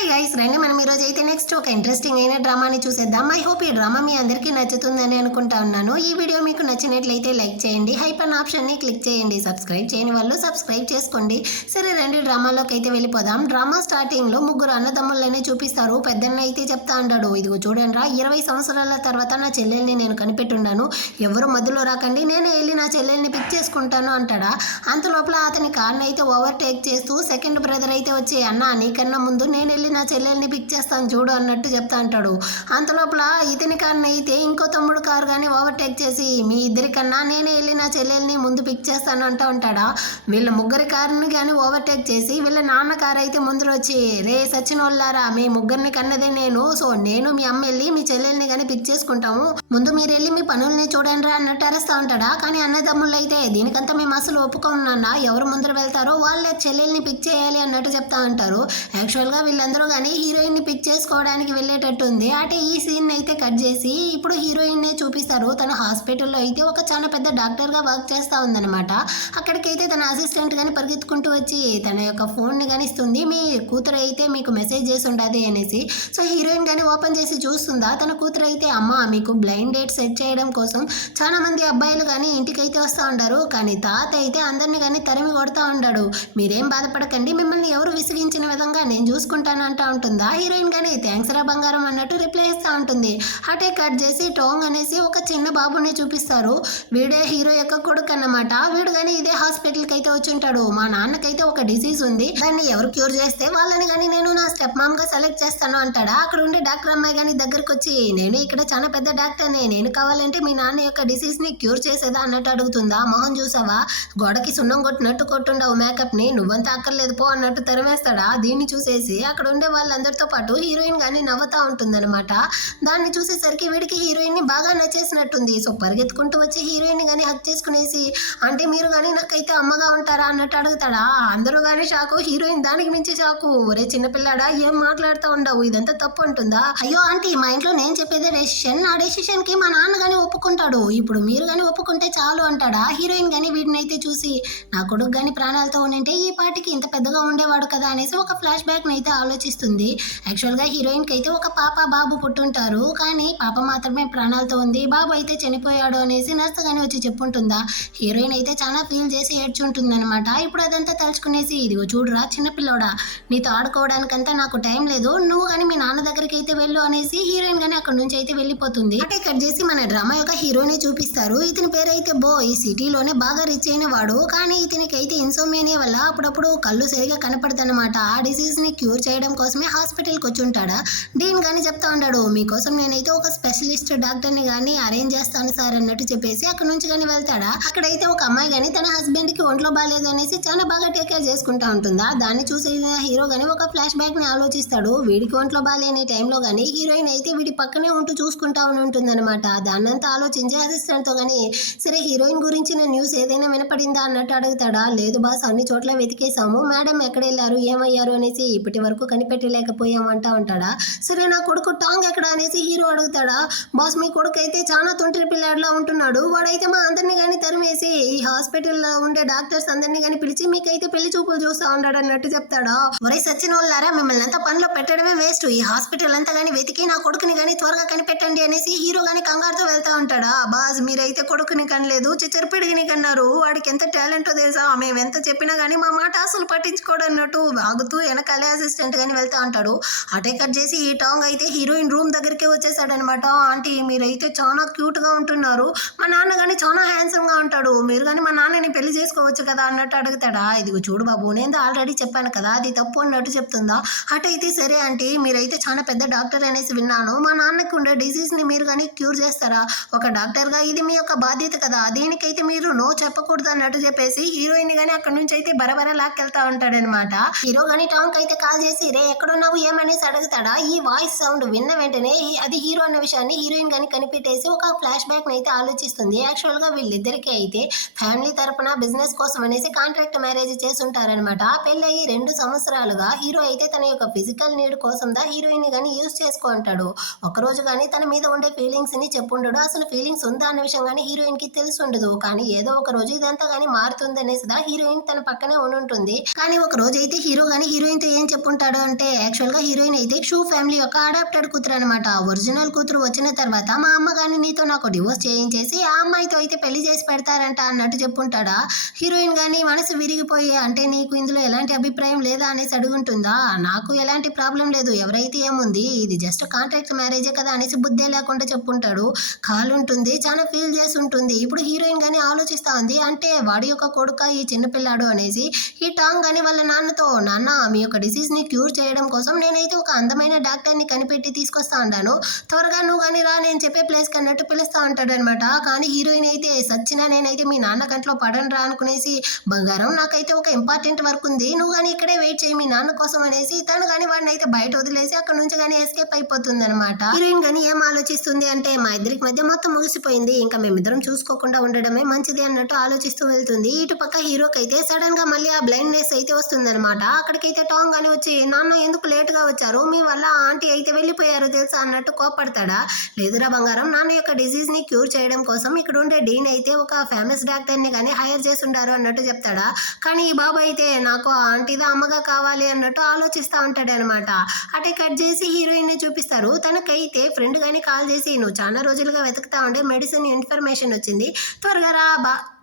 Hi guys, రండి మనం ఈరోజు అయితే నెక్స్ట్ ఒక ఇంట్రెస్టింగ్ అయిన డ్రామాని చూసేద్దాం. ఐ హోప్ ఈ డ్రామా మీ అందరికీ నచ్చుతుందని అనుకుంటా ఉన్నాను. ఈ వీడియో మీకు నచ్చినట్లయితే లైక్ చేయండి, హైప్ అన్న ఆప్షన్ని క్లిక్ చేయండి, సబ్స్క్రైబ్ చేయని వాళ్ళు సబ్స్క్రైబ్ చేసుకోండి. సరే రండి డ్రామాలోకి అయితే వెళ్ళిపోదాం. డ్రామా స్టార్టింగ్లో ముగ్గురు అన్నదమ్ములని చూపిస్తారు. పెద్దన్న అయితే చెప్తా ఉంటాడు, ఇదిగో చూడండిరా, 20 సంవత్సరాల తర్వాత నా చెల్లెల్ని నేను కనిపెట్టున్నాను, ఎవరు మధ్యలో రాకండి, నేనే వెళ్ళి నా చెల్లెల్ని పిక్ చేసుకుంటాను అంటాడా. అంత లోపల అతని కార్ని అయితే ఓవర్టేక్ చేస్తూ సెకండ్ బ్రదర్ అయితే వచ్చి, అన్న నీకన్నా ముందు నేను వెళ్ళి నా చెల్లెల్ని పిక్ చేస్తాను చూడు అన్నట్టు చెప్తా అంటాడు. అంతలోపల ఇతని కార్ని అయితే ఇంకో తమ్ముడు కారు కానీ ఓవర్టేక్ చేసి, మీ ఇద్దరికన్నా నేనే వెళ్ళి నా చెల్లెల్ని ముందు పిక్ చేస్తాను అంటూ ఉంటాడా. వీళ్ళ ముగ్గురి కార్ని కానీ ఓవర్టేక్ చేసి వీళ్ళ నాన్న కారు అయితే ముందు వచ్చి, రే సచిన వాళ్ళారా, మీ ముగ్గురిని కన్నదే నేను, సో నేను మీ అమ్మ వెళ్ళి మీ చెల్లెల్ని కానీ పిక్ చేసుకుంటాము, ముందు మీరు వెళ్ళి మీ పనుల్ని చూడండి రా అన్నట్టు అరేస్తా ఉంటాడా. కానీ అన్నదమ్ముళ్ళు అయితే దీనికంతా మేము అసలు ఒప్పుకోమన్నా, ఎవరు ముందర వెళ్తారో వాళ్ళే చెల్లెల్ని పిక్ చేయాలి అన్నట్టు చెప్తా ఉంటారు. యాక్చువల్గా వీళ్ళందరూ కానీ హీరోయిన్ని పిక్ చేసుకోవడానికి వెళ్ళేటట్టు ఉంది. అంటే ఈ సీన్ అయితే కట్ చేసి ఇప్పుడు హీరోయిన్నే చూపిస్తారు. తన హాస్పిటల్లో అయితే ఒక చాలా పెద్ద డాక్టర్గా వర్క్ చేస్తూ ఉందన్నమాట. అక్కడికైతే తన అసిస్టెంట్ కానీ పరిగెత్తుకుంటూ వచ్చి తన యొక్క ఫోన్ని కానీ ఇస్తుంది, మీ కూతురు అయితే మీకు మెసేజ్ చేసి ఉండదు అనేసి. సో హీరోయిన్ కానీ ఓపెన్ చేసి చూస్తుందా, తన కూతురు అయితే, అమ్మ మీకు బ్లైండ్ డేట్ సెట్ చేయడం కోసం చాలా మంది అబ్బాయిలు కానీ ఇంటికైతే వస్తూ ఉంటారు, కానీ తాత అయితే అందరినీ కానీ తరిమి కొడుతూ ఉంటాడు, మీరేం బాధపడకండి, మిమ్మల్ని ఎవరు విసిగించిన విధంగా నేను చూసుకుంటాను అంటూ ఉంటుందా. హీరోయిన్ కానీ థ్యాంక్స్ రా బంగారం అన్నట్టు రిప్లై ఇస్తూ ఉంటుంది. అటే కట్ చేసి టోంగ్ అనేసి ఒక చిన్న బాబుని చూపిస్తారు. వీడే హీరో యొక్క కొడుకు అన్నమాట. వీడు కానీ ఇదే హాస్పిటల్కి అయితే వచ్చి ఉంటాడు. మా నాన్నకైతే ఒక డిసీజ్ ఉంది, దాన్ని ఎవరు క్యూర్ చేస్తే వాళ్ళని కానీ నేను నా స్టెప్ మామ్ గా సెలెక్ట్ చేస్తాను అంటాడా. అక్కడ ఉండే డాక్టర్ అమ్మాయి కానీ దగ్గరకు వచ్చి, నేను ఇక్కడ చాలా పెద్ద డాక్టర్నే, నేను కావాలంటే మీ నాన్న యొక్క డిసీజ్ ని క్యూర్ చేసేదా అన్నట్టు అడుగుతుందా. మొహం చూసావా, గోడకి సున్నం కొట్టినట్టు కొట్టుండవు మేకప్ ని, నువ్వంతా అక్కర్లేదు పో అన్నట్టు తరిమేస్తాడా. దీన్ని చూసేసి అక్కడ ఉండే వాళ్ళందరితో పాటు హీరోయిన్ కానీ నవ్వుతా ఉంటుందన్నమాట. దాన్ని చూసేసరికి వీడికి హీరోయిన్ ని బాగా నచ్చేసినట్టుంది. సో పరిగెత్తుకుంటూ వచ్చి హీరోయిన్ కానీ హక్ చేసుకునేసి, అంటే మీరు కానీ నాకైతే అమ్మగా ఉంటారా అన్నట్టు అడుగుతాడా. అందరూ కానీ షాకు, హీరోయిన్ దానికి మించి షాకు, ఒరే చిన్నపిల్లాడా ఏం మాట్లాడుతూ ఉండవు, ఇదంతా తప్పు అంటుందా. అయ్యో ఆంటీ, మా ఇంట్లో నేను చెప్పేదే డెసిషన్, ఆ డెసిషన్ కి మా నాన్న కానీ ఒప్పుకుంటాడు, ఇప్పుడు మీరు కానీ ఒప్పుకుంటే చాలు అంటాడా. హీరోయిన్ కానీ వీడిని అయితే చూసి, నా కొడుకు కానీ ప్రాణాలతో ఉండింటే ఈ పాటికి ఇంత పెద్దగా ఉండేవాడు కదా అనేసి ఒక ఫ్లాష్ బ్యాక్ అయితే ఆలోచిస్తుంది. యాక్చువల్గా హీరోయిన్కి అయితే ఒక పాప బాబు పుట్టుంటారు, కానీ పాప మాత్రమే ప్రాణాలతో ఉంది, బాబు అయితే చనిపోయాడు అనేసి నర్సు కానీ వచ్చి చెప్పుంటుందా. హీరోయిన్ అయితే చాలా ఫీల్ చేసి ఏడ్చుంటుంది అనమాట. ఇప్పుడు అదంతా తలుచుకునేసి, ఇదిగో చూడరా చిన్నపిల్లోడా, నీతో ఆడుకోవడానికంతా నాకు టైం లేదు, నువ్వు కానీ మీ నాన్న దగ్గరికి అయితే వెళ్ళు అనేసి హీరోయిన్ కానీ అక్కడ నుంచి అయితే వెళ్ళిపోతుంది. అంటే కట్ చేసి మన డ్రామా యొక్క హీరోని చూపిస్తారు. ఇతని పేరు అయితే బో, ఈ సిటీలోనే బాగా రిచ్ అయిన వాడు, కానీ ఇతనికి అయితే ఇన్సోమియా వల్ల అప్పుడప్పుడు కళ్ళు సరిగా కనపడదన్నమాట. ఆ డిసీజ్ ని క్యూర్ చేయడం కోసమే హాస్పిటల్కి వచ్చి ఉంటాడా. డీన్ కానీ చెప్తా ఉంటాడు, మీకోసం నేనైతే ఒక స్పెషలిస్ట్ డాక్టర్ని కానీ అరేంజ్ చేస్తాను సార్ అన్నట్టు చెప్పేసి అక్కడ నుంచి కానీ వెళ్తాడా. అక్కడైతే ఒక అమ్మాయి కానీ తన హస్బెండ్ కి ఒంట్లో బాగాలేదు అనేసి చాలా బాగా టేక్ కేర్ చేసుకుంటా ఉంటుందా. దాన్ని చూసే హీరో కానీ ఒక ఫ్లాష్ బ్యాక్ ని ఆలోచిస్తాడు. వీడికి ఒంట్లో బాగాలేని టైంలో కానీ హీరోయిన్ అయితే వీడి పక్కనే ఉంటూ చూసుకుంటా ఉంటుంది అనమాట. దాన్నంతా ఆలోచించి అసిస్టెంట్ తో కానీ, సరే హీరోయిన్ గురించిన న్యూస్ ఏదైనా వినపడిందా అన్నట్టు అడుగుతాడా. లేదు బాస్, అన్ని చోట్ల వెతికేసాము, మేడం ఎక్కడ వెళ్ళారు ఏమయ్యారు అనేసి ఇప్పటి వరకు కనిపెట్టలేకపోయామంటా ఉంటాడా. సరే నా కొడుకు టాంగ్ ఎక్కడ అనేసి హీరో అడుగుతాడా. బాస్ మీ కొడుకు అయితే చాలా తొంటరి పిల్లాడిలా ఉంటున్నాడు, వాడైతే మా అందరినీ కానీ తరిమేసి ఈ హాస్పిటల్లో ఉండే డాక్టర్స్ అందరినీ కానీ పిలిచి మీకైతే పెళ్లి చూపులు చూస్తా ఉన్నాడు అన్నట్టు చెప్తాడా. ఒరే సచిన వాళ్ళారా, మిమ్మల్ని అంతా పనిలో పెట్టడమే వేస్ట్, ఈ హాస్పిటల్ అంతా కానీ వెతికి నా కొడుకుని కానీ త్వరగా కనిపెట్టండి అనేసి హీరో కానీ కంగారుతో వెళ్తా ఉంటాడా. బాస్ మీరైతే కొడుకుని కనలేదు, చిచ్చరిపిడిని కన్నారు, వాడికి ఎంత టాలెంటో తెలుసా, మేము ఎంత చెప్పినా కానీ మా మాట అసలు పట్టించుకోడు అన్నట్టు వాగుతూ వెనకాలే అసిస్టెంట్ కానీ వెళ్తా ఉంటాడు. అటే కట్ చేసి ఈ టాంగ్ అయితే హీరోయిన్ రూమ్ దగ్గరికి వచ్చేసాడనమాట. ఆంటీ మీరైతే చాలా క్యూట్ గా ఉంటున్నారు, మా నాన్న కానీ చాలా హ్యాండ్సమ్ గా ఉంటాడు, మీరు కానీ మా నాన్నని పెళ్లి చేసుకోవచ్చు కదా అన్నట్టు అడుగుతాడా. ఇదిగో చూడు బాబు, నేను ఆల్రెడీ చెప్పాను కదా, అది తప్పు అన్నట్టు చెప్తుందా. అటైతే సరే ఆంటీ, మీరైతే చాలా పెద్ద డాక్టర్ అనేసి విన్నాను, మా నాన్నకు ఉండే డిసీజ్ ని మీరు కానీ క్యూర్ చేస్తారా, ఒక డాక్టర్ గా ఇది మీ యొక్క బాధ్యత కదా, దీనికైతే మీరు నో చెప్పకూడదు అన్నట్టు చెప్పేసి హీరోయిన్ గానీ అక్కడ నుంచి అయితే బరబర లాక్కెళ్తా ఉంటాడనమాట. హీరో గానీ టాంక్ అయితే కాల్ చేసి, రే ఎక్కడున్నావు ఏమనేసి అడుగుతాడా. ఈ వాయిస్ సౌండ్ విన్న వెంటనే అది హీరో అన్న విషయాన్ని హీరోయిన్ గానీ కనిపెట్టేసి ఒక ఫ్లాష్ బ్యాక్ అయితే ఆలోచిస్తుంది. యాక్చువల్ గా వీళ్ళిద్దరికీ అయితే ఫ్యామిలీ తరపున బిజినెస్ కోసం అనేసి కాంట్రాక్ట్ మ్యారేజ్ చేసి ఉంటారనమాట. పెళ్ళయి 2 సంవత్సరాలుగా హీరో అయితే తన యొక్క ఫిజికల్ నీడ్ కోసం హీరోయిన్ గానీ యూజ్ చేసుకో అంటాడు. ఒకరోజు కానీ తన మీద ఉండే ఫీలింగ్స్ ని చెప్పుండడు, అసలు ఫీలింగ్స్ ఉందా అన్న విషయం కానీ హీరోయిన్ కి తెలిసి ఉండదు. కానీ ఏదో ఒక రోజు ఇదంతా కానీ మారుతుంది అనేసి హీరోయిన్ తన పక్కనే ఉంటుంది. కానీ ఒక రోజు అయితే హీరో గానీ హీరోయిన్ తో ఏం చెప్పుంటాడు అంటే యాక్చువల్గా హీరోయిన్ అయితే షూ ఫ్యామిలీ యొక్క అడాప్టెడ్ కూతురు అనమాట. ఒరిజినల్ కూతురు వచ్చిన తర్వాత మా అమ్మ కానీ నీతో నాకు డివోర్స్ చేయించేసి ఆ అమ్మాయితో అయితే పెళ్లి చేసి పెడతారంట అన్నట్టు చెప్పుంటాడా. హీరోయిన్ కానీ మనసు విరిగిపోయి అంటే నీకు ఇందులో ఎలాంటి అభిప్రాయం లేదా అనేసి అడుగుంటుందా. నాకు ఎలాంటి ప్రాబ్లం లేదు, ఎవరైతే ఏముంది ఇది జస్ట్ కాంట్రాక్ట్ మ్యారేజే కదా అనేసి బుద్ధే లేకుండా చెప్పుంటాడు. కాలు ఉంటుంది, చాలా ఫీల్ చేసి ఉంటుంది. ఇప్పుడు హీరోయిన్ కానీ ఆలోచిస్తా ఉంది అంటే వాడి యొక్క కొడుక ఈ చిన్నపిల్లాడు అనేసి. ఈ టాంగ్ కానీ వాళ్ళ నాన్నతో, నాన్న మీ యొక్క డిసీజ్ని క్యూర్ చేయడం కోసం నేనైతే ఒక అందమైన డాక్టర్ని కనిపెట్టి తీసుకొస్తా ఉంటాను, త్వరగా నువ్వు కానీ రా నేను చెప్పే ప్లేస్కి అన్నట్టు పిలుస్తా ఉంటాడు అనమాట. కానీ హీరోయిన్ అయితే సచ్చినా నేనైతే మీ నాన్న కంట్లో పడను రా అనుకునేసి, బంగారం నాకైతే ఒక ఇంపార్టెంట్ వర్క్ ఉంది, నువ్వు కానీ ఇక్కడే వెయిట్ చేయి మీ నాన్న కోసం అనేసి తను కానీ వాడిని అయితే బయట వదిలేసి అక్కడ నుంచి కానీ ఎస్కేప్ అయిపోతుంది అనమాట. హీరోయిన్ కానీ ఏం ఆలోచిస్తుంది అంటే మా ఇద్దరికి మధ్య మొత్తం ముగిసిపోయింది, ఇంకా మేమిద్దరం చూసుకోకుండా ఉండడమే మంచిది అన్నట్టు ఆలోచిస్తూ వెళ్తుంది. ఇటు పక్క హీరోకి అయితే సడన్ గా మళ్ళీ ఆ బ్లైండ్నెస్ అయితే వస్తుందన్నమాట. అక్కడికైతే టాంగ్ అని వచ్చి నాన్న ఎందుకు లేట్ గా వచ్చారు, మీ వల్ల ఆంటీ అయితే వెళ్ళిపోయారు తెలుసా అన్నట్టు కోపడతాడా. లేదురా బంగారం, నాన్న యొక్క డిసీజ్ ని క్యూర్ చేయడం కోసం ఇక్కడ ఉండే డీన్ అయితే ఒక ఫేమస్ డాక్టర్ ని కానీ హైర్ చేసి ఉండారు అన్నట్టు చెప్తాడా. కానీ ఈ బాబు అయితే నాకు ఆంటీదా అమ్మగా కావాలి అన్నట్టు ఆలోచిస్తూ ఉంటాడు అనమాట. అటే కట్ చేసి హీరోయిన్ ని చూపిస్తారు. తనకైతే ఫ్రెండ్ కానీ కాల్ చేసి నువ్వు చాలా రోజులుగా వెతుకుతా ఉండే మెడిసిన్ ఇన్ఫర్మేషన్ వచ్చింది, త్వరగా రా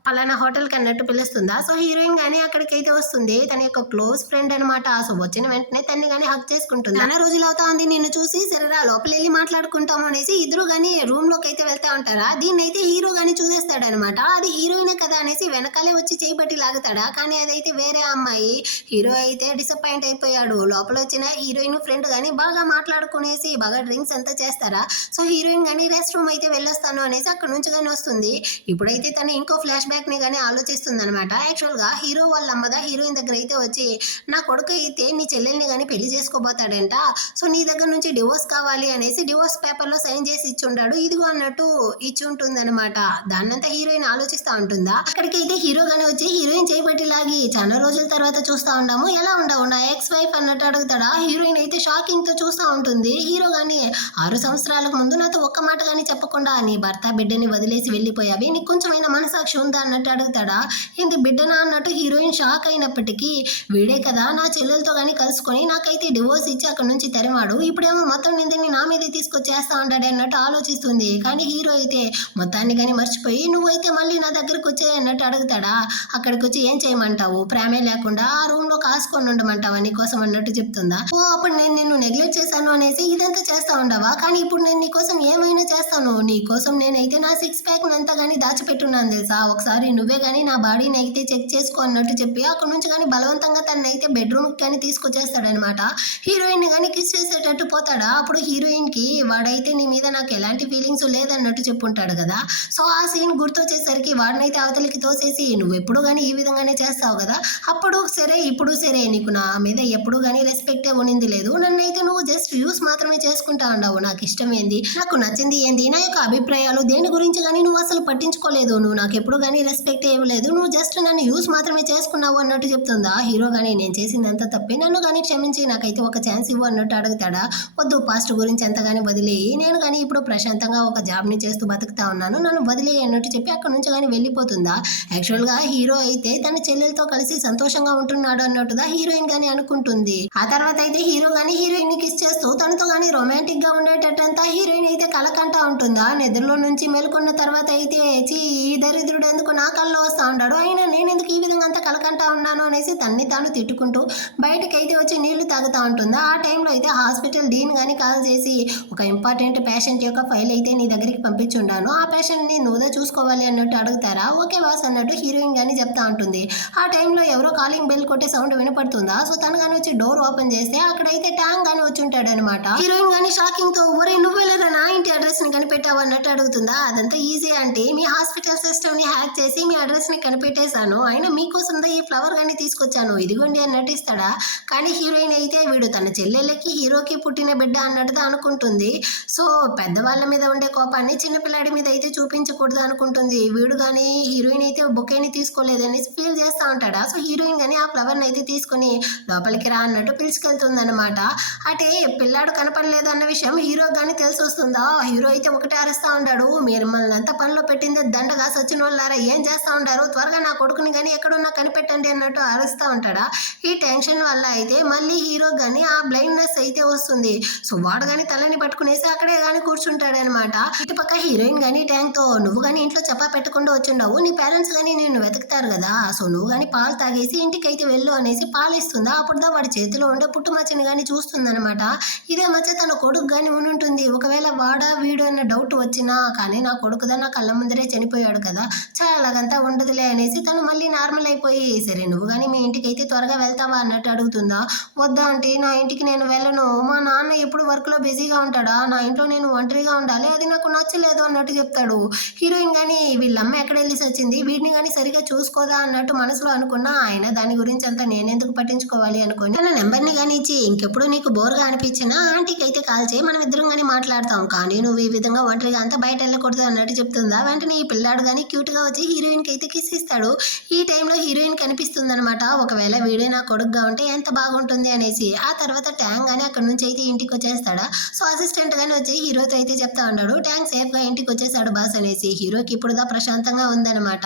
పలానా హోటల్కి అన్నట్టు పిలుస్తుందా. సో హీరోయిన్ కానీ అక్కడికైతే వస్తుంది, తన యొక్క క్లోజ్ ఫ్రెండ్ అనమాట. సో వచ్చిన వెంటనే తన్ని కానీ హక్ చేసుకుంటుంది. చాలా రోజులు అవుతా ఉంది నిన్ను చూసి, సరేరా లోపల వెళ్ళి మాట్లాడుకుంటాము అనేసి ఇద్దరు కానీ రూమ్ లోకి అయితే వెళ్తా ఉంటారా. దీన్ని అయితే హీరో కానీ చూసేస్తాడనమాట. అది హీరోయినే కదా అనేసి వెనకాలే వచ్చి చేయబట్టి లాగుతాడా, కానీ అదైతే వేరే అమ్మాయి. హీరో అయితే డిసప్పాయింట్ అయిపోయాడు. లోపల వచ్చిన హీరోయిన్ ఫ్రెండ్ కానీ బాగా మాట్లాడుకునేసి బాగా డ్రింక్స్ అంతా చేస్తారా. సో హీరోయిన్ కానీ రెస్ట్ రూమ్ అయితే వెళ్ళొస్తాను అనేసి అక్కడ నుంచి కానీ వస్తుంది. ఇప్పుడైతే తను ఇంకో ఫ్లాష్ బ్యాక్ ని కానీ ఆలోచిస్తుంది అనమాట. యాక్చువల్ గా హీరో వాళ్ళ అమ్మదా హీరోయిన్ దగ్గర అయితే వచ్చి నా కొడుకు అయితే నీ చెల్లెల్ని కానీ పెళ్లి చేసుకోబోతాడంట, సో నీ దగ్గర నుంచి డివోర్స్ కావాలి అనేసి డివోర్స్ పేపర్ లో సైన్ చేసి ఇచ్చుంటాడు, ఇదిగో అన్నట్టు ఇచ్చి ఉంటుంది అనమాట. దాన్నంతా హీరోయిన్ ఆలోచిస్తా ఉంటుందా. అక్కడికైతే హీరో గానీ వచ్చి హీరోయిన్ చేయబట్టి లాగి చాలా రోజుల తర్వాత చూస్తా ఉన్నాము, ఎలా ఉండవు నా ఎక్స్ వైఫ్ అన్నట్టు అడుగుతాడా. హీరోయిన్ అయితే షాకింగ్ తో చూస్తా ఉంటుంది. హీరో గానీ 6 సంవత్సరాలకు ముందు నాతో ఒక్క మాట కానీ చెప్పకుండా నీ భర్త బిడ్డని వదిలేసి వెళ్ళిపోయావి, నీకు కొంచెమైనా మనసాక్షి ఉందా అన్నట్టు అడుగుతాడా. ఏంది బిడ్డనా అన్నట్టు హీరోయిన్ షాక్ అయినప్పటికీ వీడే కదా నా చెల్లెలతో కానీ కలుసుకొని నాకైతే డివోర్స్ ఇచ్చి అక్కడ నుంచి తరిమాడు, ఇప్పుడేమో మొత్తం నిందని నా మీదే తీసుకొచ్చేస్తా ఉంటాడు అన్నట్టు ఆలోచిస్తుంది. కానీ హీరో అయితే మొత్తాన్ని కానీ మర్చిపోయి నువ్వైతే మళ్ళీ నా దగ్గరకు వచ్చాయి అన్నట్టు అడుగుతాడా. అక్కడికి వచ్చి ఏం చేయమంటావు, ప్రేమే లేకుండా ఆ రూమ్ లో కాసుకొని ఉండమంటావా నీకోసం అన్నట్టు చెప్తుందా. ఓ అప్పుడు నేను నిన్ను నెగ్లెక్ట్ చేశాను అనేసి ఇదంతా చేస్తా ఉండవా, కానీ ఇప్పుడు నేను నీకోసం ఏమైనా చేస్తాను, నీకోసం నేనైతే నా 6 ప్యాక్ అంతా కానీ దాచిపెట్టున్నాను తెలుసా, ఒకసారి నువ్వే కానీ నా బాడీని అయితే చెక్ చేసుకో అన్నట్టు చెప్పి అక్కడ నుంచి కానీ బలవంతంగా తనని అయితే బెడ్రూమ్ కానీ తీసుకొచ్చేస్తాడనమాట. హీరోయిన్ కానీ కిస్ చేసేటట్టు పోతాడా. అప్పుడు హీరోయిన్ కి వాడైతే నీ మీద నాకు ఎలాంటి ఫీలింగ్స్ లేదన్నట్టు చెప్పుంటాడు కదా. సో ఆ సీన్ గుర్తొచ్చేసరికి వాడినైతే అవతలికి తోసేసి నువ్వు ఎప్పుడు కానీ ఈ విధంగానే చేస్తావు కదా, అప్పుడు సరే ఇప్పుడు సరే, నీకు నా మీద ఎప్పుడు కానీ రెస్పెక్టే ఉనింది లేదు, నన్నైతే నువ్వు జస్ట్ యూస్ మాత్రమే చేసుకుంటా ఉండవు, నాకు ఇష్టం ఏంది నాకు నచ్చింది ఏంది నా యొక్క అభిప్రాయాలు దేని గురించి కానీ నువ్వు అసలు పట్టించుకోలేదు, నువ్వు నాకు ఎప్పుడు కానీ రెస్పెక్ట్ ఇవ్వలేదు, నువ్వు జస్ట్ నన్ను యూస్ మాత్రమే చేసుకున్నావు అన్నట్టు చెప్తుందా. హీరో కానీ నేను చేసిందంతా తప్పే, నన్ను కానీ క్షమించి నాకైతే ఒక ఛాన్స్ ఇవ్వు అన్నట్టు అడుగుతాడా. వద్దు పాస్ట్ గురించి ఎంత కానీ వదిలేయి, నేను కానీ ఇప్పుడు ప్రశాంతంగా ఒక జాబ్ని చేస్తూ బతుకుతా ఉన్నాను, నన్ను వదిలేయి అన్నట్టు చెప్పి అక్కడ నుంచి కానీ వెళ్ళిపోతుందా. యాక్చువల్గా హీరో అయితే తన చెల్లెలతో కలిసి సంతోషంగా ఉంటున్నాడు అన్నట్టుగా హీరోయిన్ కానీ అనుకుంటుంది. ఆ తర్వాత అయితే హీరో కానీ హీరోయిన్ ని కిస్ చేస్తూ తనతో కానీ రొమాంటిక్ గా ఉండేటట్టంతా హీరోయిన్ అయితే కలకంటా ఉంటుందా. నిద్రలో నుంచి మేల్కొన్న తర్వాత అయితే ఈ దరిద్రుడు ఎందుకు నా కల్లో వస్తా ఉంటాడు, అయినా నేను ఎందుకు ఈ విధంగా అంతా కలకంటా ఉన్నాను అనేసి తన్ని తాను తిట్టుకుంటూ బయటకైతే వచ్చి నీళ్లు తాగుతూ ఉంటుందా. ఆ టైంలో అయితే హాస్పిటల్ డీన్ కానీ కాల్ చేసి ఒక ఇంపార్టెంట్ పేషెంట్ యొక్క ఫైల్ అయితే నీ దగ్గరికి పంపించుండాను, ఆ పేషెంట్ని నువ్వుదా చూసుకోవాలి అన్నట్టు అడుగుతారా. ఓకే బాస్ అన్నట్టు హీరోయిన్ కానీ చెప్తా ఉంటుంది. ఆ టైంలో ఎవరో కాలింగ్ బెల్ కొట్టే సౌండ్ వినపడుతుందా. సో తను కానీ వచ్చి డోర్ ఓపెన్ చేస్తే అక్కడైతే ట్యాంక్ కానీ వచ్చి ఉంటాడు అనమాట. హీరోయిన్ కానీ షాకింగ్ తో ఒరే నువ్వెళ్ళరా నా ఇంటి అడ్రస్ ని కనిపెట్టావు అన్నట్టు అడుగుతుందా. అదంతా ఈజీ అంటే మీ హాస్పిటల్ సిస్టమ్ ని హ్యాక్ చేసి మీ అడ్రస్ ని కనిపెట్టేశాను, అయినా మీకోసం ఈ ఫ్లవర్ కానీ తీసుకొచ్చాను ఇదిగోండి అని నటిస్తాడా. కానీ హీరోయిన్ అయితే వీడు తన చెల్లెళ్ళకి హీరోకి పుట్టిన బిడ్డ అన్నట్టుగా అనుకుంటుంది. సో పెద్దవాళ్ళ మీద ఉండే కోపాన్ని చిన్నపిల్లాడి మీద అయితే చూపించకూడదు అనుకుంటుంది. వీడు కానీ హీరోయిన్ అయితే బొకేని తీసుకోలేదని ఫీల్ చేస్తూ ఉంటాడా. సో హీరోయిన్ కానీ ఆ ఫ్లవర్ని అయితే తీసుకొని లోపలికి పైకి రా అన్నట్టు పిలుచుకెళ్తుంది అనమాట. అంటే పిల్లాడు కనపడలేదు అన్న విషయం హీరో కానీ తెలిసి వస్తుందా. హీరో అయితే ఒకటే అరుస్తా ఉంటాడు, మిమ్మల్ని అంతా పనిలో పెట్టింది దండగా సచిన వాళ్ళారా, ఏం చేస్తా ఉంటారు, త్వరగా నా కొడుకుని కానీ ఎక్కడున్నా కనిపెట్టండి అన్నట్టు అరుస్తా ఉంటాడా. ఈ టెన్షన్ వల్ల అయితే మళ్ళీ హీరో కానీ ఆ బ్లైండ్నెస్ అయితే వస్తుంది. సో వాడు కానీ తలని పట్టుకునేసి అక్కడే కానీ కూర్చుంటాడు అనమాట. ఇటుపక్క హీరోయిన్ కానీ ట్యాంక్తో నువ్వు కానీ ఇంట్లో చెప్పా పెట్టకుండా వచ్చిండవు, నీ పేరెంట్స్ కానీ నిన్ను వెతుకుతారు కదా, సో నువ్వు కానీ పాలు తాగేసి ఇంటికి అయితే వెళ్ళు అనేసి పాలిస్తుందా. అప్పుడుదా వాడి చేతిలో ఉండే పుట్టుమచ్చని కానీ చూస్తుందనమాట. ఇదే మచ్చ తన కొడుకు కానీ ఉంటుంది. ఒకవేళ వాడా వీడు అన్న డౌట్ వచ్చినా కానీ నా కొడుకుదా నా కళ్ళ ముందరే చనిపోయాడు కదా, చాలాగంతా ఉండదులే అనేసి తను మళ్ళీ నార్మల్ అయిపోయి, సరే నువ్వు కానీ మీ ఇంటికి అయితే త్వరగా వెళ్తావా అన్నట్టు అడుగుతుందా. వద్దా అంటే నా ఇంటికి నేను వెళ్ళను, మా నాన్న ఎప్పుడు వర్క్లో బిజీగా ఉంటాడా, నా ఇంట్లో నేను ఒంటరిగా ఉండాలి, అది నాకు నచ్చలేదు అన్నట్టు చెప్తాడు. హీరోయిన్ కానీ వీళ్ళమ్మ ఎక్కడ వెళ్ళి వచ్చింది, వీడిని కానీ సరిగా చూసుకోదా అన్నట్టు మనసులో అనుకున్నా, ఆయన దాని గురించి అంతా నేనెందుకు పట్టించుకోవాలి అనుకుని తన నెంబర్ని కానీ ఇచ్చి, ఇంకెప్పుడు నీకు బోర్గా అనిపించినా ఆంటీకి అయితే కాల్ చేయి, మనం ఇద్దరం కానీ మాట్లాడతాం, కానీ నువ్వు ఈ విధంగా ఒంటరిగా అంతా బయట వెళ్ళకూడదు అన్నట్టు చెప్తుందా. వెంటనే ఈ పిల్లాడు కానీ క్యూట్గా వచ్చి హీరోయిన్కి అయితే కిస్ ఇస్తాడు. ఈ టైంలో హీరోయిన్ కనిపిస్తుంది అనమాట. ఒకవేళ వీడే నా కొడుకుగా ఉంటే ఎంత బాగుంటుంది అనేసి. ఆ తర్వాత ట్యాంక్ కానీ అక్కడ నుంచి అయితే ఇంటికి వచ్చేస్తాడా. సో అసిస్టెంట్ కానీ వచ్చి హీరోతో అయితే చెప్తా ఉన్నాడు, ట్యాంక్ సేఫ్గా ఇంటికి వచ్చేసాడు బాస్ అనేసి. హీరోకి ఇప్పుడుదా ప్రశాంతంగా ఉందన్నమాట.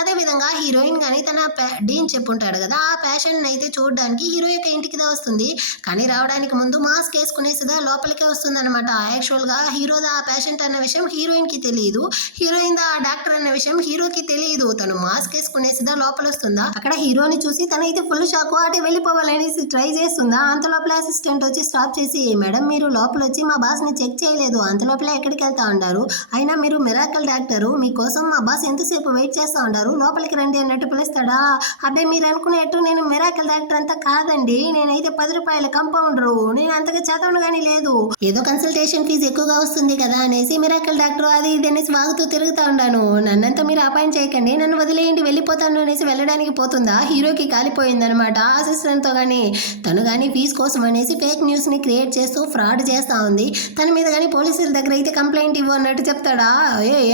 అదేవిధంగా హీరోయిన్ కానీ తన డీన్ చెప్పుంటాడు కదా, ఆ ప్యాషన్ అయితే చూడడానికి హీరో యొక్క ఇంటికి వస్తుంది. కానీ రావడానికి ముందు మాస్క్ వేసుకునేసిదా లోపలికే వస్తుంది అనమాట. యాక్చువల్గా హీరోదా ఆ పేషెంట్ అన్న విషయం హీరోయిన్కి తెలియదు, హీరోయిన్ దా డాక్టర్ అన్న విషయం హీరోకి తెలియదు. తను మాస్క్ వేసుకునేసిదా లోపల వస్తుందా. అక్కడ హీరోని చూసి తనైతే ఫుల్ షాక్, అటు వెళ్ళిపోవాలనేసి ట్రై చేస్తుందా. అంత లోపల అసిస్టెంట్ వచ్చి స్టాప్ చేసి, మేడం మీరు లోపల వచ్చి మా బాస్ ని చెక్ చేయలేదు, అంత లోపల ఎక్కడికి వెళ్తా ఉన్నారు, అయినా మీరు మిరాకల్ డాక్టరు, మీకోసం మా బాస్ ఎంతసేపు వెయిట్ చేస్తా ఉంటారు, లోపలికి రండి అన్నట్టు పిలుస్తాడా. అబ్బాయి మీరు అనుకునేట్టు నేను మిరాకల్ డాక్టర్ అంతా కాదండి, నేనైతే 10 రూపాయల కంపౌండరు, నేను అంతగా చదవను కానీ లేదు, ఏదో కన్సల్టేషన్ ఫీజు ఎక్కువగా వస్తుంది కదా అనేసి మిరాకల్ డాక్టర్ అది ఇది అనేసి వాగుతూ తిరుగుతా ఉన్నాను, నన్నంతా మీరు అపాయింట్ చేయకండి, నన్ను వదిలేయండి వెళ్ళిపోతాను అనేసి వెళ్ళడానికి పోతుందా. హీరోకి కాలిపోయిందనమాట అసిస్టెంట్తో కానీ. తను కానీ ఫీజు కోసం అనేసి ఫేక్ న్యూస్ని క్రియేట్ చేస్తూ ఫ్రాడ్ చేస్తూ ఉంది. తన మీద కానీ పోలీసుల దగ్గర అయితే కంప్లైంట్ ఇవ్వు అన్నట్టు చెప్తాడా.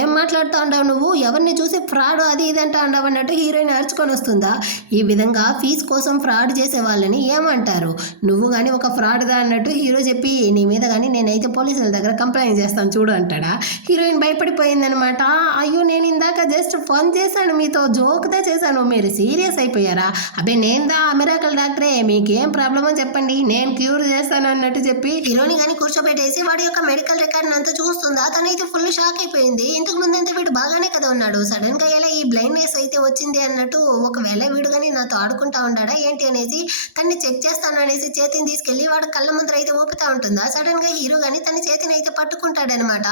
ఏం మాట్లాడుతూ ఉండవు నువ్వు, ఎవరిని చూసి ఫ్రాడ్ అది ఇదంటా ఉండవు అన్నట్టు హీరోయిన్ అరుచుకొని వస్తుందా. ఈ విధంగా ఫీజు కోసం ఫ్రాడ్ చేసే వాళ్ళని ఏమంటారు, నువ్వు కానీ ఒక ఫ్రాడ్గా అన్నట్టు హీరో చెప్పి, నీ మీద కానీ నేనైతే పోలీసుల దగ్గర కంప్లైంట్ చేస్తాను చూడు అంటాడా. హీరోయిన్ భయపడిపోయిందనమాట. అయ్యో నేను ఇందాక జస్ట్ ఫన్ చేశాను, మీతో జోక్దా చేశాను, మీరు సీరియస్ అయిపోయారా, అబ్బే నేందా మిరాకల్ డాక్టరే, మీకేం ప్రాబ్లమ్ అని చెప్పండి, నేను క్యూర్ చేస్తాను అన్నట్టు చెప్పి హీరోని కానీ కూర్చోబెట్టేసి వాడి యొక్క మెడికల్ రికార్డ్ అంతా చూస్తుందా. తనైతే ఫుల్ షాక్ అయిపోయింది. ఇంతకు ముందు అంతా వీడు బాగానే కదా ఉన్నాడు, సడన్ గా ఎలా ఈ బ్లైండ్నెస్ అయితే వచ్చింది అన్నట్టు. ఒకవేళ వీడు కానీ నాతో ఆడుకుంటా ఉంటాడా ఏంటి అనేసి తన్ని చెక్ చేస్తాను అనేసి చేతిని తీసుకెళ్లి వాడు కళ్ళ ముందర అయితే ఊపుతా ఉంటుందా. సడన్ గా హీరో కానీ తన చేతిని అయితే పట్టుకుంటాడనమాట.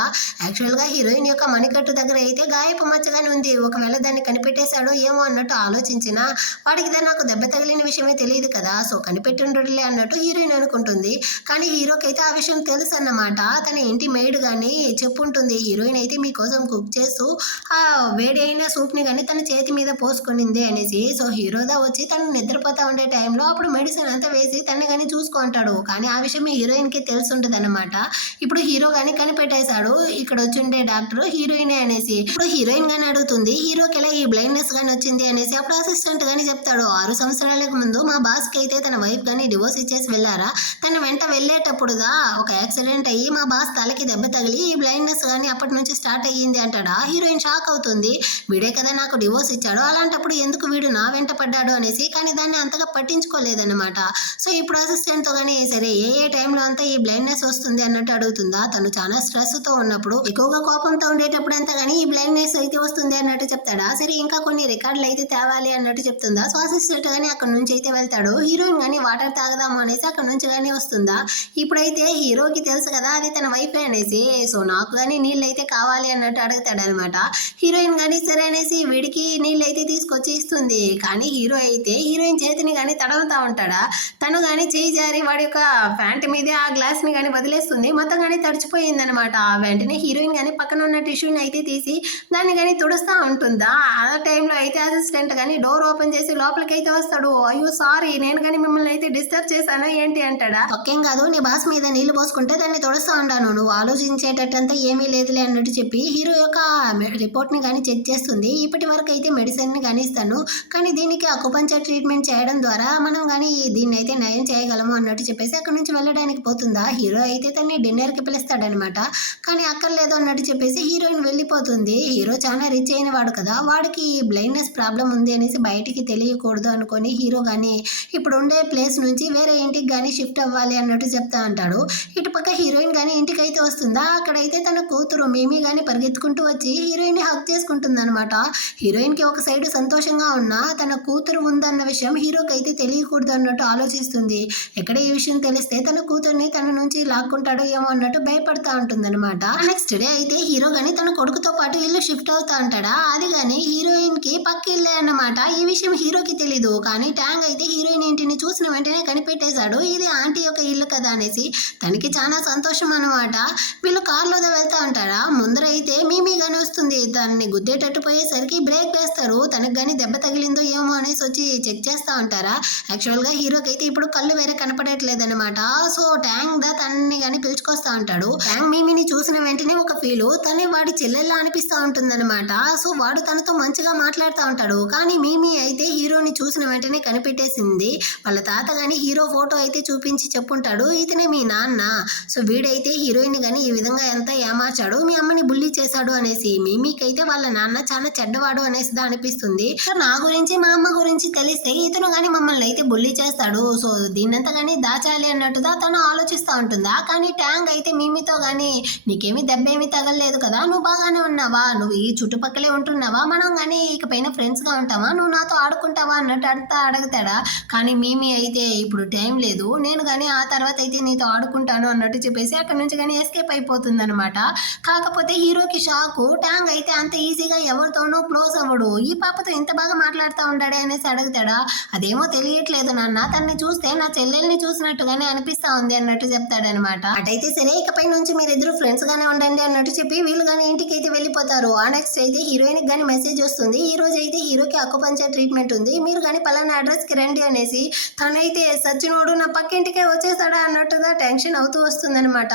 యాక్చువల్ గా హీరోయిన్ యొక్క మణికట్టు దగ్గర అయితే గాయపు మచ్చగానే ఉంది. ఒకవేళ దాన్ని కనిపెట్టేశాడో ఏమో అన్నట్టు ఆలోచించిన వాడికి నాకు దెబ్బ తగిలిన విషయమే తెలియదు కదా, సో కనిపెట్టుండలే అన్నట్టు హీరోయిన్ అనుకుంటుంది. కానీ హీరోకి అయితే ఆ విషయం తెలుసు అన్నమాట. తన ఇంటి మెయిడ్ కానీ చెప్పుంటుంది, హీరోయిన్ అయితే మీకోసం కుక్ చేస్తూ ఆ వేడి అయిన సూప్ని కానీ తన చేతి మీద పోసుకునింది అనేసి. సో హీరోదా వచ్చి తను నిద్రపోతా ఉండే టైంలో అప్పుడు మెడిసిన్ అంతా వేసి తను కానీ చూసుకుంటాడు. కానీ ఆ విషయం హీరోయిన్కి తెలిసి ఉంటుంది అనమాట. ఇప్పుడు హీరో కానీ కనిపెట్టేశాడు ఇక్కడ వచ్చి ఉండే డాక్టర్ హీరోయినే అనేసి. ఇప్పుడు హీరోయిన్ గానీ అడుగుతుంది, హీరోకి ఎలా ఈ బ్లైండ్నెస్ గానీ వచ్చింది అనేసి. అప్పుడు అసిస్టెంట్ గానీ చెప్తాడు, 6 సంవత్సరాలకు ముందు మా బాస్ కి అయితే తన వైఫ్ గానీ డివోర్స్ ఇచ్చేసి వెళ్ళారా, తన వెంట వెళ్ళేటప్పుడుగా ఒక యాక్సిడెంట్ అయ్యి మా బాస్ తలకి దెబ్బ తగిలి ఈ బ్లైండ్నెస్ గానీ అప్పటి నుంచి స్టార్ట్ అయ్యింది అంటాడా. హీరోయిన్ షాక్ అవుతుంది, వీడే కదా నాకు డివోర్స్ ఇచ్చాడు, అలాంటప్పుడు ఎందుకు వీడు నా వెంట పడ్డాడు అనేసి. కానీ దాన్ని అంతగా పట్టించుకోలేదన్నమాట. సో ఇప్పుడు అసిస్టెంట్ తో గానీ సరే ఏ టైంలో అంతా ఈ బ్లైండ్నెస్ వస్తుంది అన్నట్టు అడుగుతుందా. తను చాలా స్ట్రెస్ తో ఉన్నప్పుడు ఎక్కువగా కోపంతో ఉండేటప్పుడు అంతా కానీ ఈ బ్లైండ్నెస్ అయితే వస్తుంది అన్నట్టు చెప్తాడా. సరే ఇంకా కొన్ని రికార్డులు అయితే తేవాలి అన్నట్టు చెప్తుందా. సో అసిస్టెంట్ గానీ అక్కడ నుంచి అయితే వెళ్తాడు. హీరోయిన్ గానీ వాటర్ తాగదాము అనేసి అక్కడ నుంచి కానీ వస్తుందా. ఇప్పుడైతే హీరోకి తెలుసు కదా అది తన వైఫే అనేసి. సో నాకు కానీ నీళ్ళు అయితే కావాలి అన్నట్టు అడుగుతాడు అనమాట. హీరోయిన్ కానీ సరే అనేసి వీడికి నీళ్ళు అయితే తీసుకొచ్చి ఇస్తుంది. కానీ హీరో అయితే హీరోయిన్ చేతిని కానీ తడవుతా ఉంటాడా. తను కానీ చేయి జారి వాడి యొక్క ప్యాంట్ మీదే ఆ గ్లాస్ ని కానీ వదిలేస్తుంది, మొత్తం కానీ తడిచిపోయింది అనమాట. వెంటనే హీరోయిన్ కానీ పక్కన ఉన్న టిష్యూని అయితే తీసి దాన్ని కానీ తుడుస్తూ ఉంటుందా. ఆ టైంలో అయితే అసిస్టెంట్ కానీ డోర్ ఓపెన్ చేసి లోపలికి అయితే వస్తాడు. అయ్యో సారీ నేను కానీ మిమ్మల్ని అయితే డిస్టర్బ్ చేశాను ఏంటి అంటాడా. ఒకేం కాదు నీ బాస్ మీద నీళ్లు పోసుకుంటే దాన్ని తుడుస్తూ ఉంటాను, నువ్వు ఆలోచించేటట్టంతా ఏమీ లేదులే అన్నట్టు చెప్పి హీరో యొక్క రిపోర్ట్ ని కానీ చెక్ చేస్తుంది. ఇప్పటి వరకు అయితే మెడిసిన్ ని కానీ ఇస్తాను, కానీ దీనికి అకుపంచర్ ట్రీట్మెంట్ చేయడం ద్వారా మనం కానీ ఈ దీన్ని అయితే నయం చేయగలము అన్నట్టు చెప్పేసి అక్కడ నుంచి వెళ్ళడానికి పోతుందా. హీరో అయితే తన్ని డిన్నర్కి పిలుస్తాడనమాట. కానీ అక్కర్లేదు అన్నట్టు చెప్పేసి హీరోయిన్ వెళ్ళిపోతుంది. హీరో చాలా రిచ్ అయిన వాడు కదా, వాడికి ఈ బ్లైండ్నెస్ ప్రాబ్లం ఉంది అనేసి బయటికి తెలియకూడదు అనుకొని హీరో కానీ ఇప్పుడు ఉండే ప్లేస్ నుంచి వేరే ఇంటికి కానీ షిఫ్ట్ అవ్వాలి అన్నట్టు చెప్తా అంటాడు. ఇటుపక్క హీరోయిన్ కానీ ఇంటికి అయితే వస్తుందా. అక్కడైతే తన కూతురు మేమీ కానీ పరిగెత్తుకుంటూ వచ్చి హీరోయిన్ హక్ చేసుకుంటుంది అనమాట. హీరోయిన్కి ఒక సైడ్ సంతోషంగా ఉన్నా తన కూతురు ఉందన్న విషయం హీరోకి అయితే తెలియకూడదు అన్నట్టు ఆలోచిస్తుంది. ఎక్కడ ఈ విషయం తెలిస్తే తన కూతుర్ని తన నుంచి లాక్కుంటాడో ఏమో అన్నట్టు భయపడతా ఉంటుంది అనమాట. నెక్స్ట్ డే అయితే హీరో గాని తన కొడుకుతో పాటు ఇల్లు షిఫ్ట్ అవుతా అంటాడా. అది కానీ హీరోయిన్ కి పక్క ఇల్లే అన్నమాట. ఈ విషయం హీరోకి తెలీదు. కానీ ట్యాంగ్ అయితే హీరోయిన్ ఇంటిని చూసిన వెంటనే కనిపెట్టేశాడు. ఇది ఆంటీ యొక్క ఇల్లు కదా అనేసి తనకి చాలా సంతోషం అనమాట. వీళ్ళు కార్లో వెళ్తా ఉంటారా. ముందర అయితే మీమీ గాని వస్తుంది. దాన్ని గుద్దేటట్టు పోయేసరికి బ్రేక్ వేస్తారు. తనకు కానీ దెబ్బ తగిలిందో ఏమో అనేసి వచ్చి చెక్ చేస్తా ఉంటారా. యాక్చువల్గా హీరోకి అయితే ఇప్పుడు కళ్ళు వేరే కనపడట్లేదు అనమాట. సో ట్యాంగ్ తనని కానీ పిలుచుకొస్తా ఉంటాడు. ట్యాంగ్ మీమీని చూసిన వెంటనే ఒక ఫీలు తనే వాడి చెల్లెల్లా అనిపిస్తా ఉంటుందన్నమాట. సో వాడు తనతో మంచిగా మాట్లాడుతూ ఉంటాడు. కానీ మీమీ అయితే హీరోని చూసిన వెంటనే కనిపెట్టేసింది. వాళ్ళ తాత కానీ హీరో ఫోటో అయితే చూపించి చెప్పుంటాడు, ఇతనే మీ నాన్న. సో వీడైతే హీరోయిన్ కానీ ఈ విధంగా ఎంత ఏమార్చాడు, మీ అమ్మని బుల్లి చేశాడు అనేసి. మీమీకి అయితే వాళ్ళ నాన్న చాలా చెడ్డవాడు అనేసి అనిపిస్తుంది. సో నా గురించి మా అమ్మ గురించి తెలిస్తే ఇతను కానీ మమ్మల్ని అయితే బుల్లి చేస్తాడు. సో దీన్నంతా కానీ దాచాలి అన్నట్టుగా తను ఆలోచిస్తూ ఉంటుందా. కానీ ట్యాంగ్ అయితే మీమీతో కానీ నీకేమీ దెబ్బేమీ తగలలేదు కదా, నువ్వు బాగానే ఉన్నావా, నువ్వు ఈ చుట్టుపక్కలే ఉంటున్నావా, మనం కానీ ఇకపైన ఫ్రెండ్స్గా ఉంటావా, నువ్వు నాతో ఆడుకుంటావా అన్నట్టు అంతా అడుగుతాడా. కానీ మీమీ అయితే ఇప్పుడు టైం లేదు, నేను కానీ ఆ తర్వాత అయితే నీతో ఆడుకుంటాను అన్నట్టు చెప్పేసి అక్కడ నుంచి కానీ ఎస్కేప్ అయిపోతుంది అనమాట. కాకపోతే హీరోకి షాకు. ట్యాంగ్ అయితే అంత ఈజీగా ఎవరితోనూ క్లోజ్ అవ్వడు. ఈ పాపతో ఇంత బాగా మాట్లాడుతూ ఉంటాడే అనేసి అడుగుతాడా. అదేమో తెలియట్లేదు నాన్న, తనని చూస్తే నా చెల్లెల్ని చూసినట్టుగానే అనిపిస్తా ఉంది అన్నట్టు చెప్తాడనమాట. అటైతే సరే ఇకపై నుంచి మీరిద్దరు ఫ్రెండ్స్ గానే ఉండండి అన్నట్టు చెప్పి వీళ్ళు కానీ ఇంటికి అయితే వెళ్ళిపోతారు. ఆ నెక్స్ట్ అయితే హీరోయిన్ కి కానీ మెసేజ్ వస్తుంది. ఈ రోజు అయితే హీరోకి అకుపంచర్ ట్రీట్మెంట్ ఉంది, మీరు కానీ పలానా అడ్రస్ కి రండి అనేసి. తనైతే సచ్చినోడు నా పక్కింటికే వచ్చేసాడా అన్నట్టుగా టెన్షన్ అవుతూ వస్తుంది అనమాట.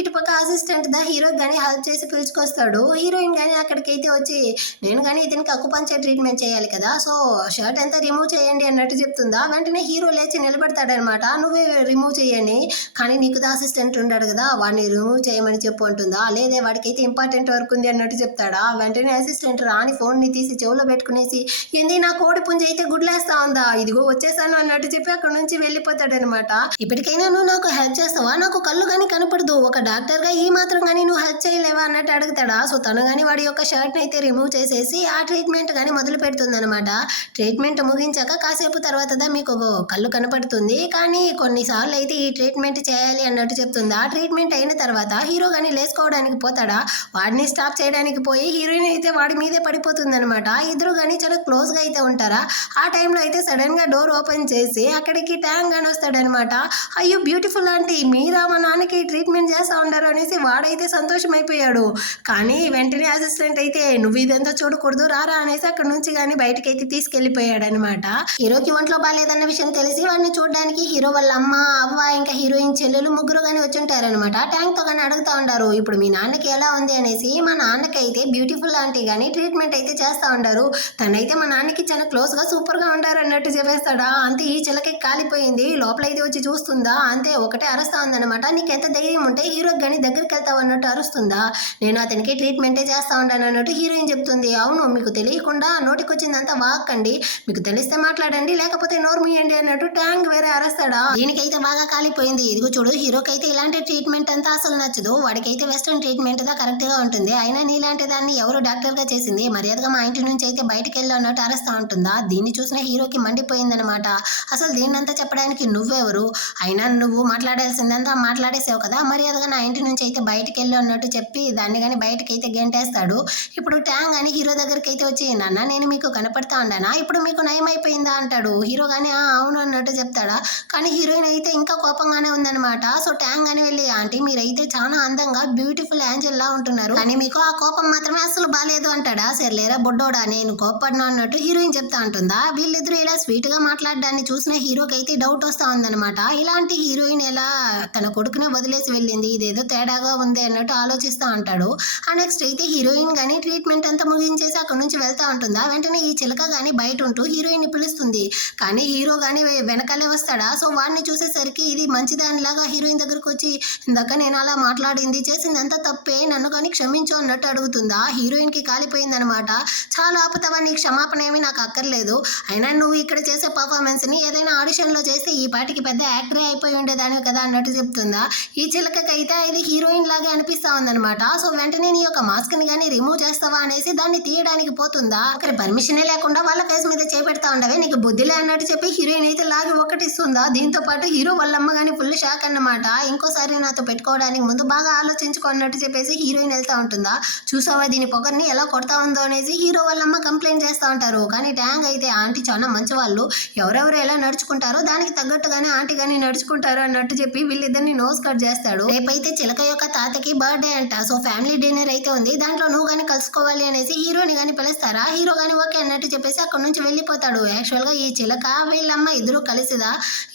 ఇటుపక్క అసిస్టెంట్ హీరోకి కానీ హెల్ప్ చేసి పిలుచుకొస్తాడు. హీరోయిన్ కానీ అక్కడికైతే వచ్చి నేను కానీ ఇతనికి అకుపంచర్ ట్రీట్మెంట్ చేయాలి కదా, సో షర్ట్ అంతా రిమూవ్ చేయండి అన్నట్టు చెప్తుందా. వెంటనే హీరో లేచి నిలబడతాడనమాట. నువ్వే రిమూవ్ చేయని, కానీ నీకు అసిస్టెంట్ ఉన్నాడు కదా వాడిని రిమూవ్ చేయమని చెప్పు అంటుందా. లేదే వాడికైతే ఇంపార్టెంట్ వర్క్ ఉంది అన్నట్టు చెప్తాడా. వెంటనే అసిస్టెంట్ రాని ఫోన్ని తీసి చెవులో పెట్టుకునేసి ఏంది నా కోడి పుంజ అయితే గుడ్లేస్తా ఉందా, ఇదిగో వచ్చేసాను అన్నట్టు చెప్పి అక్కడ నుంచి వెళ్ళిపోతాడనమాట. ఇప్పటికైనా నువ్వు నాకు హెల్ప్ చేస్తావా, నాకు కళ్ళు కానీ కనపడదు, ఒక డాక్టర్ గా ఈ మాత్రం కానీ నువ్వు హెల్ప్ చేయలేవా అన్నట్టు అడుగుతాడా. సో తను కానీ వాడి యొక్క షర్ట్ అయితే రిమూవ్ చేసేసి ఆ ట్రీట్మెంట్ కానీ మొదలు పెడుతుంది అనమాట. ట్రీట్మెంట్ ముగించాక కాసేపు తర్వాత మీకు కళ్ళు కనపడుతుంది, కానీ కొన్నిసార్లు అయితే ఈ ట్రీట్మెంట్ చేయాలి అన్నట్టు చెప్తుంది. ఆ ట్రీట్మెంట్ అయిన తర్వాత హీరో కానీ లేసుకోవడానికి పోతాడా, వాడిని స్టాప్ చేయడానికి పోయి హీరోయిన్ అయితే వాడి మీదే పడిపోతుంది అనమాట. ఇద్దరు కానీ చాలా క్లోజ్ గా అయితే ఉంటారా. ఆ టైంలో అయితే సడన్ గా డోర్ ఓపెన్ చేసి అక్కడికి ట్యాంగ్ గాని వస్తాడనమాట. అయ్యో బ్యూటిఫుల్ ఆంటీ, మీరా మా నాన్నకి ట్రీట్మెంట్ చేస్తా ఉంటారు అనేసి వాడైతే సంతోషం అయిపోయాడు. కానీ వెంటనే అసిస్టెంట్ అయితే నువ్వు ఇదంతా చూడకూడదు రారా అనేసి అక్కడ నుంచి కానీ బయటకి అయితే తీసుకెళ్లిపోయాడు అనమాట. హీరోకి ఒంట్లో బాగాలేదన్న విషయం తెలిసి వాడిని చూడడానికి హీరో వాళ్ళ అమ్మ అవ్వ ఇంకా హీరోయిన్ చెల్లెలు ముగ్గురు కానీ వచ్చి ఉంటారనమాట. ట్యాంక్ తో కానీ అడుగుతా ఉంటారు ఇప్పుడు మీ నాన్నకి ఎలా ఉంది అనేసి. మా నాన్నకి అయితే బ్యూటిఫుల్ ఆంటీ కానీ ట్రీట్మెంట్ అయితే చేస్తా ఉంటారు, తనైతే మా నాన్నకి చాలా క్లోజ్ గా సూపర్ గా ఉంటారు అన్నట్టు చెప్పేస్తాడా. అంతే ఈ చిలకి కాలిపోయింది, లోపల అయితే వచ్చి చూస్తుందా. అంతే ఒకటే అరుస్తా ఉందన్నమాట. నీకు ఎంత ధైర్యం ఉంటే హీరోకి కానీ దగ్గరికి వెళ్తావు అన్నట్టు అరుస్తుందా. నేను అతనికి ట్రీట్మెంటే చేస్తా ఉంటాను అన్నట్టు హీరోయిన్ చెప్తుంది. అవును మీకు తెలియకుండా నోటికి వచ్చిందంతా వాక్కండి, మీకు తెలిస్తే మాట్లాడండి లేకపోతే నోరు మూయండి అన్నట్టు ట్యాంక్ వేరే అరుస్తాడా. దీనికైతే బాగా కాలిపోయింది. ఇదిగో చూడు హీరోకి అయితే ఇలాంటి ట్రీట్మెంట్ అంతా అసలు నచ్చదు, వాడికైతే వెస్ట్రన్ ట్రీట్మెంట్ దా కరెక్ట్ గా ఉంటుంది. అయినా నీలాంటి దాన్ని ఎవరు డాక్టర్ గా చేసింది, మర్యాదగా మా ఇంటి నుంచి అయితే బయటకు వెళ్ళి అన్నట్టు అరుస్తా ఉంటుందా. దీన్ని చూసిన హీరోకి మండిపోయిందనమాట. అసలు దీన్నంతా చెప్పడానికి నువ్వెవరు, అయినా నువ్వు మాట్లాడాల్సిందంతా మాట్లాడేసావు కదా, మర్యాదగా నా ఇంటి నుంచి అయితే బయటకు వెళ్ళు అన్నట్టు చెప్పి దాన్ని కానీ బయటకైతే గెంటేస్తాడు. ఇప్పుడు ట్యాంగ్ అని హీరో దగ్గరికి అయితే వచ్చి నాన్న నేను మీకు కనపడతా ఉన్నానా, ఇప్పుడు మీకు నయం అయిపోయిందా అంటాడు. హీరో కానీ అవును అన్నట్టు చెప్తాడా. కానీ హీరోయిన్ అయితే ఇంకా కోపంగానే ఉందన్నమాట. సో ట్యాంగ్ అని వెళ్ళి ఆంటీ మీరైతే చాలా అందంగా బ్యూటిఫుల్ ఏంజెల్ లా ఉంటున్నారు, కానీ మీకు ఆ కోపం మాత్రమే అసలు బాలేదు అంటాడా. సర్లేరా బొడ్డోడా నేను కోపడ్డా అన్నట్టు హీరోయిన్ చెప్తా ఉంటుందా. వీళ్ళిద్దరూ ఇలా స్వీట్ గా మాట్లాడడాన్ని చూసిన హీరోకి అయితే డౌట్ వస్తా ఉందన్నమాట. ఇలాంటి హీరోయిన్ ఎలా తన కొడుకునే వదిలేసి వెళ్ళింది, ఇదేదో తేడాగా ఉంది అన్నట్టు ఆలోచిస్తా ఉంటాడు. ఆ నెక్స్ట్ అయితే హీరోయిన్ గానీ ట్రీట్మెంట్ అంతా ముగించేసి అక్కడ నుంచి వెళ్తా ఉంటుందా. వెంటనే ఈ చిలక గానీ బయట ఉంటూ హీరోయిన్ ని పిలుస్తుంది. కానీ హీరో గానీ కానీ వెనకాలే వస్తాడా. సో వాడిని చూసేసరికి ఇది మంచిదానిలాగా హీరోయిన్ దగ్గరకు వచ్చి ఇందాక నేను అలా మాట్లాడింది చేసిందంతా తప్పే, నన్ను కానీ క్షమించు అన్నట్టు అడుగుతుందా. హీరోయిన్కి కాలిపోయిందనమాట. చాలా ఆపుతావా, నీ క్షమాపణ ఏమీ నాకు అక్కర్లేదు, అయినా నువ్వు ఇక్కడ చేసే పర్ఫార్మెన్స్ని ఏదైనా ఆడిషన్లో చేస్తే ఈ పాటికి పెద్ద యాక్టరే అయిపోయి ఉండేదానివి కదా అన్నట్టు చెప్తుందా. ఈ చిలకకైతే ఇది హీరోయిన్ లాగే అనిపిస్తా ఉందనమాట. సో వెంటనే నీ యొక్క మాస్క్ ని కానీ రిమూవ్ చేస్తావా అనేసి దాన్ని తీయడానికి పోతుందా. అక్కడ పర్మిషనే లేకుండా వాళ్ళ ఫేస్ మీద చేపెడతా ఉండవే, నీకు బుద్ధిలే అన్నట్టు చెప్పి హీరోయిన్ అయితే లాగి ఒకటిస్తుందా. దీంతో పాటు హీరో వాళ్ళ అమ్మ కానీ ఫుల్ షాక్ అన్నమాట. ఇంకోసారి నాతో పెట్టుకోవడానికి ముందు బాగా ఆలోచించుకున్నట్టు చెప్పేసి హీరోయిన్ వెళ్తా ఉంటుందా. చూసావా దీని పొగర్ని ఎలా కొడతా ఉందో అనేసి హీరో వాళ్ళమ్మ కంప్లైంట్ చేస్తూ ఉంటారు. కానీ ట్యాంగ్ అయితే ఆంటీ చాలా మంచి వాళ్ళు, ఎవరెవరు ఎలా నడుచుకుంటారో దానికి తగ్గట్టుగానే ఆంటీ కానీ నడుచుకుంటారు అన్నట్టు చెప్పి వీళ్ళిద్దరిని నోస్ కట్ చేస్తాడు. రేపైతే చిలక యొక్క తాతకి బర్త్డే అంట. సో ఫ్యామిలీ డిన్నర్ అయితే ఉంది, దాంట్లో నువ్వు కానీ కలుసుకోవాలి అనేసి హీరోని కానీ పిలుస్తారా. హీరో కానీ ఓకే అన్నట్టు చెప్పేసి అక్కడ నుంచి వెళ్ళిపోతాడు. యాక్చువల్ గా ఈ చిలక వీళ్ళమ్మ ఇద్దరు కలిసిదా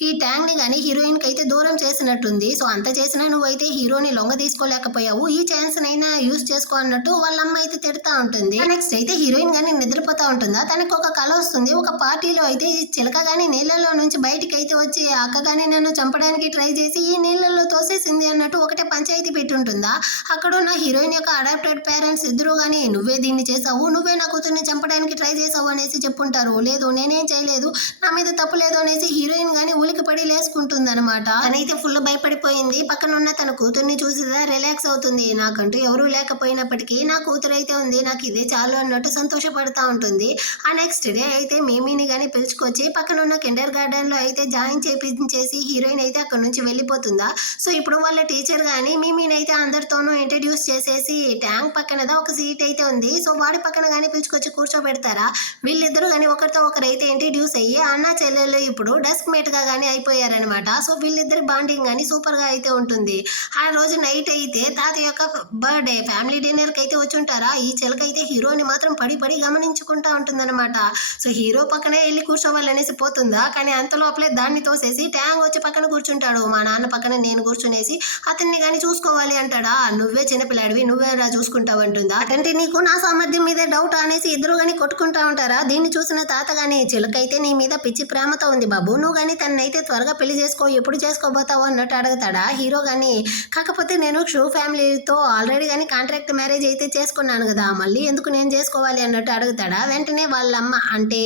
ఈ ట్యాంగ్ ని కానీ హీరోయిన్ కి అయితే దూరం చేసినట్టుంది. సో అంత చేసినా నువ్వైతే హీరోని లొంగ తీసుకోలేకపోయావు, ఈ ఛాన్స్ నైనా యూస్ చేసుకో అన్నట్టు వాళ్ళమ్మ అయితే తిడతా ఉంటుంది. నెక్స్ట్ అయితే హీరోయిన్ కానీ నిద్రపోతా ఉంటుందా. తనకు ఒక కళ వస్తుంది, ఒక పార్టీలో అయితే ఈ చిలక కానీ నీళ్ళలో నుంచి బయటికి అయితే వచ్చి అక్క కానీ నన్ను చంపడానికి ట్రై చేసి ఈ నీళ్ళల్లో తోసేసింది అన్నట్టు ఒకటే పంచాయతీ పెట్టుంటుందా. అక్కడ ఉన్న హీరోయిన్ యొక్క అడాప్టెడ్ పేరెంట్స్ ఇద్దరు కానీ నువ్వే దీన్ని చేసావు, నువ్వే నా కూతుర్ని చంపడానికి ట్రై చేసావు అనేసి చెప్పుంటారు. లేదు నేనేం చేయలేదు, నా మీద తప్పు లేదు అనేసి హీరోయిన్ గానీ ఉలికి పడి లేసుకుంటుంది అనమాట. తనైతే ఫుల్ భయపడిపోయింది. పక్కన ఉన్న తన కూతుర్ని చూసిదా రిలాక్స్ అవుతుంది. నాకంటూ ఎవరూ లేకపోయినప్పటికీ నా కూతురు అయితే ఉంది, నాకు ఇదే చాలు అన్నట్టు సంతోషపడతా ఉంటుంది. ఆ నెక్స్ట్ డే అయితే మేమీని కానీ పిలుచుకొచ్చి పక్కన ఉన్న కిండర్ గార్డెన్ లో అయితే జాయిన్ చేపించేసి హీరోయిన్ అయితే అక్కడ నుంచి వెళ్ళిపోతుందా. సో ఇప్పుడు వాళ్ళ టీచర్ కానీ మేమీని అయితే అందరితోనూ ఇంట్రడ్యూస్ చేసేసి ట్యాంక్ పక్కనదా ఒక సీట్ అయితే ఉంది. సో వాడి పక్కన కానీ పిలుచుకొచ్చి కూర్చోబెడతారా. వీళ్ళిద్దరూ కానీ ఒకరితో ఒకరు అయితే ఇంట్రడ్యూస్ అయ్యి అన్న చెల్లెళ్ళు ఇప్పుడు డెస్క్ మేట్ గా కానీ అయిపోయారనమాట. సో వీళ్ళిద్దరి బాండింగ్ కానీ సూపర్ గా అయితే ఉంటుంది. ఆ రోజు నైట్ అయితే తాత యొక్క బర్త్డే ఫ్యామిలీ డిన్నర్ కి అయితే వచ్చి ఉంటారా. ఈ చిలక అయితే హీరోని మాత్రం పడి పడి గమనించుకుంటా ఉంటుందన్నమాట. సో హీరో పక్కనే వెళ్ళి కూర్చోవాలనేసి పోతుందా, కానీ అంత లోపలే దాన్ని తోసేసి ట్యాంగ్ వచ్చి పక్కన కూర్చుంటాడు. మా నాన్న పక్కన నేను కూర్చునేసి అతన్ని కానీ చూసుకోవాలి అంటాడా. నువ్వే చిన్నపిల్లాడివి, నువ్వే రా చూసుకుంటావు అంటుందా. అంటే నీకు నా సామర్థ్యం మీద డౌట్ అనేసి ఇద్దరు కానీ కొట్టుకుంటా ఉంటారా. దీన్ని చూసిన తాత కానీ చిలకైతే నీ మీద పిచ్చి ప్రేమతో ఉంది బాబు, నువ్వు కానీ తనైతే త్వరగా పెళ్లి చేసుకో, ఎప్పుడు చేసుకోబోతావు అన్నట్టు అడుగుతాడా. హీరో కానీ కాకపోతే నేను షూ ఫ్యామిలీతో ఆల్రెడీ కానీ కాంట్రాక్ట్ మ్యారేజ్ అయితే చేసుకున్నాను కదా, మళ్ళీ ఎందుకు నేను చేసుకోవాలి అన్నట్టు అడుగుతాడా. వెంటనే వాళ్ళమ్మ అంటే